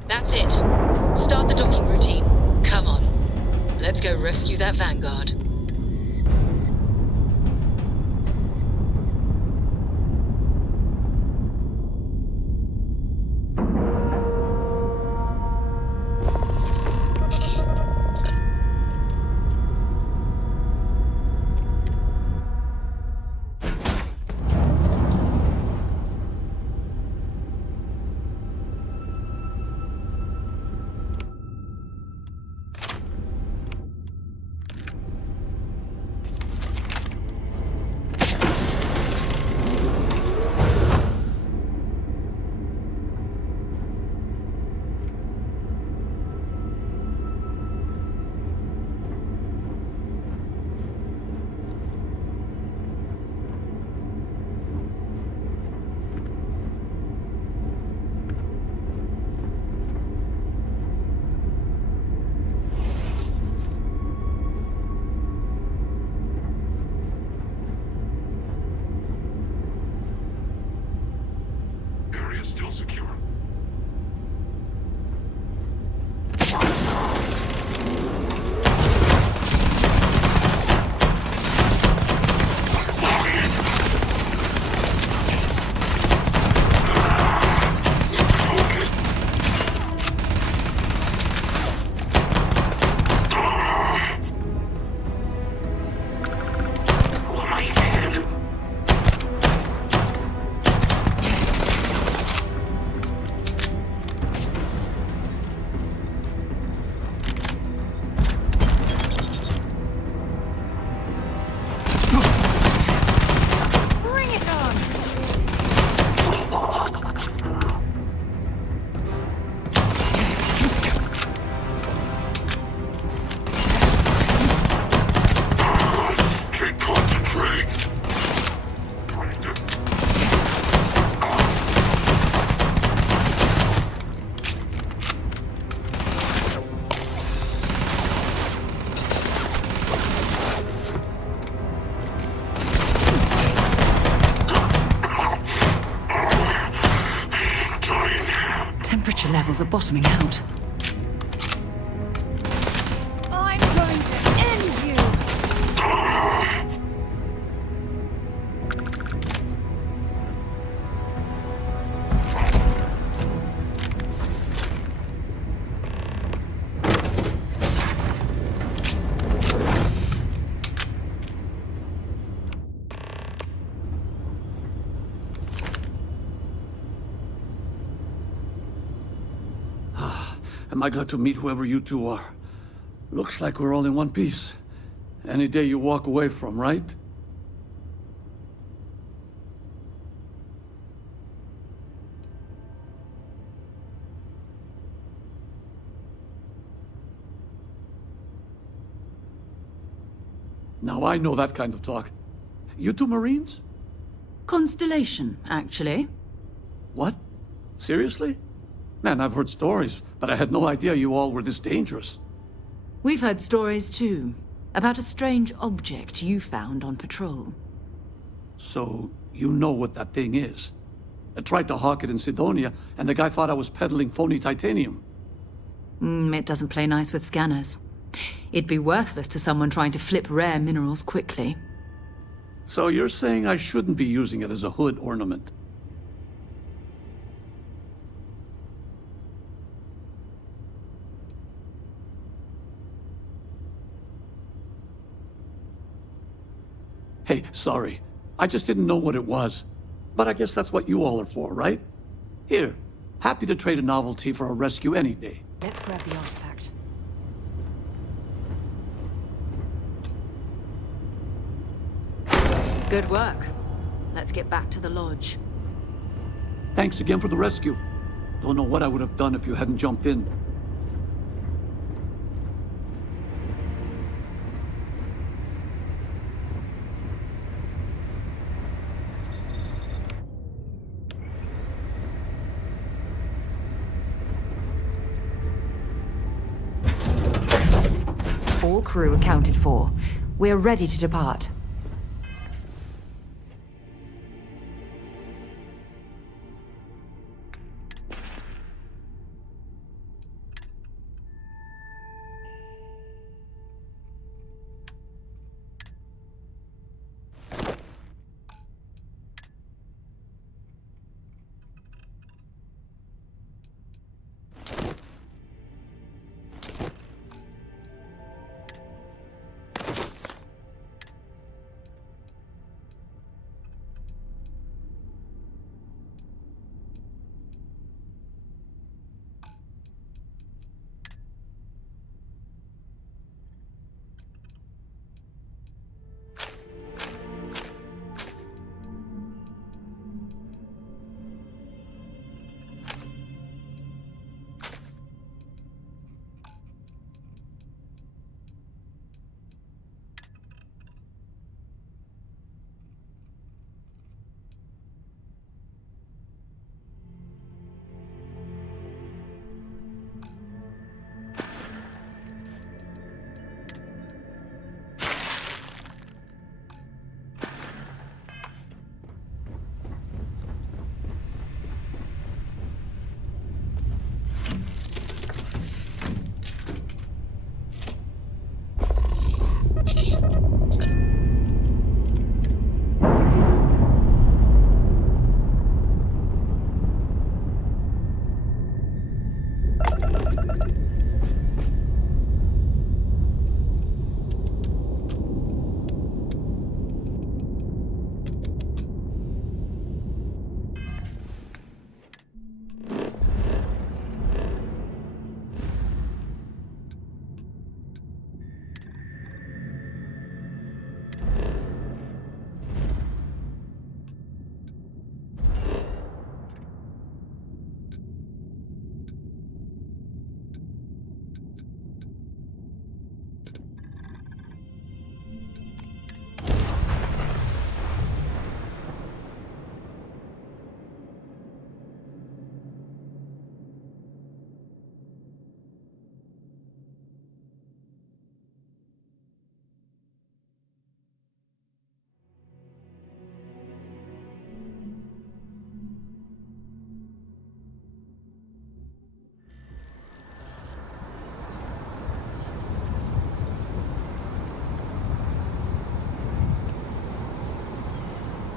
That's it. Start the docking routine. Come on. Let's go rescue that Vanguard. Still secure. Temperature levels are bottoming out. I'm going to end you! Am I glad to meet whoever you two are? Looks like we're all in one piece. Any day you walk away from, right? Now I know that kind of talk. You two Marines? Constellation, actually. What? Seriously? Man, I've heard stories, but I had no idea you all were this dangerous. We've heard stories too, about a strange object you found on patrol. So, you know what that thing is? I tried to hawk it in Sidonia, and the guy thought I was peddling phony titanium. It doesn't play nice with scanners. It'd be worthless to someone trying to flip rare minerals quickly. So you're saying I shouldn't be using it as a hood ornament? Hey, sorry. I just didn't know what it was. But I guess that's what you all are for, right? Here, happy to trade a novelty for a rescue any day. Let's grab the artifact. Good work. Let's get back to the lodge. Thanks again for the rescue. Don't know what I would have done if you hadn't jumped in. All crew accounted for. We're ready to depart.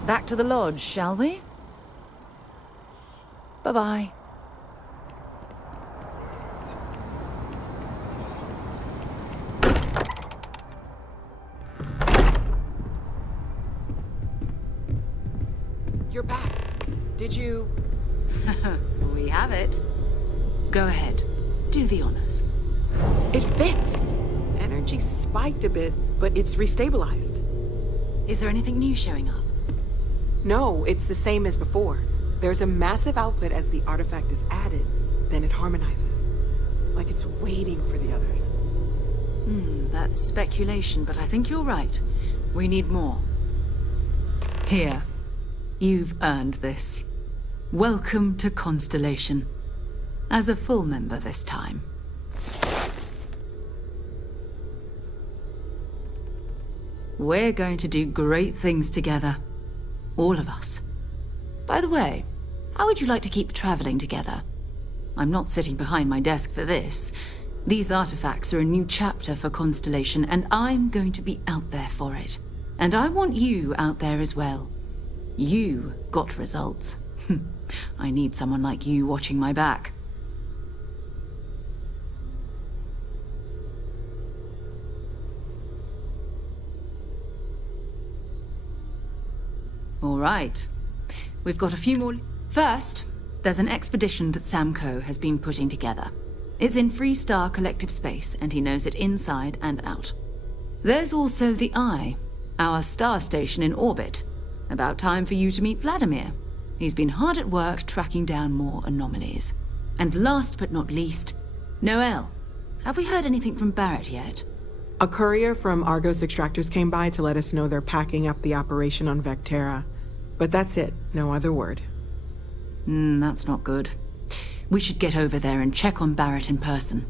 Back to the lodge, shall we? Bye-bye. You're back. Did you... We have it. Go ahead. Do the honors. It fits. Energy spiked a bit, but it's restabilized. Is there anything new showing up? No, it's the same as before. There's a massive output as the artifact is added, then it harmonizes. Like it's waiting for the others. That's speculation, but I think you're right. We need more. Here. You've earned this. Welcome to Constellation. as a full member this time. We're going to do great things together. All of us. By the way, how would you like to keep traveling together? I'm not sitting behind my desk for this. These artifacts are a new chapter for Constellation, and I'm going to be out there for it. And I want you out there as well. You got results. I need someone like you watching my back. All right. We've got a few more. First, there's an expedition that Samco has been putting together. It's in Freestar Collective Space, and he knows it inside and out. There's also the Eye, our star station in orbit. About time for you to meet Vladimir. He's been hard at work tracking down more anomalies. And last but not least, Noel. Have we heard anything from Barrett yet? A courier from Argos Extractors came by to let us know they're packing up the operation on Vectera. But that's it, no other word. That's not good. We should get over there and check on Barrett in person.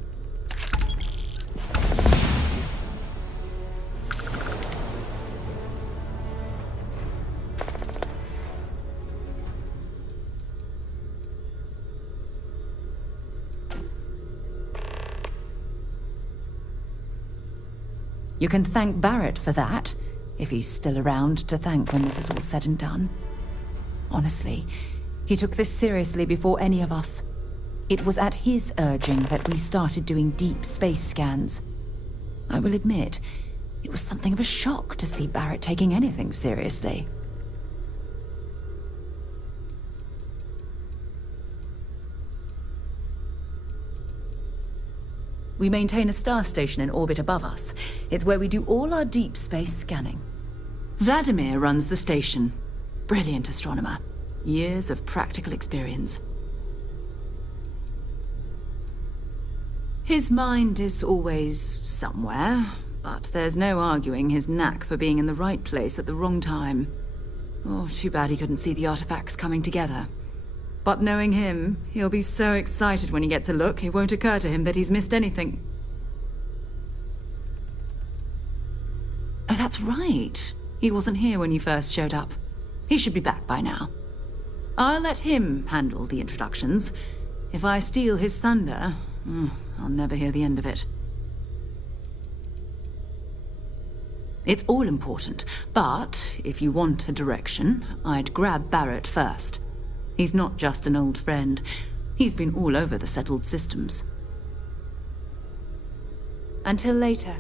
You can thank Barrett for that, if he's still around to thank when this is all said and done. Honestly, he took this seriously before any of us. It was at his urging that we started doing deep space scans. I will admit, it was something of a shock to see Barrett taking anything seriously. We maintain a star station in orbit above us. It's where we do all our deep space scanning. Vladimir runs the station. Brilliant astronomer. Years of practical experience. His mind is always somewhere, but there's no arguing his knack for being in the right place at the wrong time. Oh, too bad he couldn't see the artifacts coming together. But knowing him, he'll be so excited when he gets a look, it won't occur to him that he's missed anything. Oh, that's right. He wasn't here when you first showed up. He should be back by now. I'll let him handle the introductions. If I steal his thunder, I'll never hear the end of it. It's all important, but if you want a direction, I'd grab Barrett first. He's not just an old friend. He's been all over the settled systems. Until later.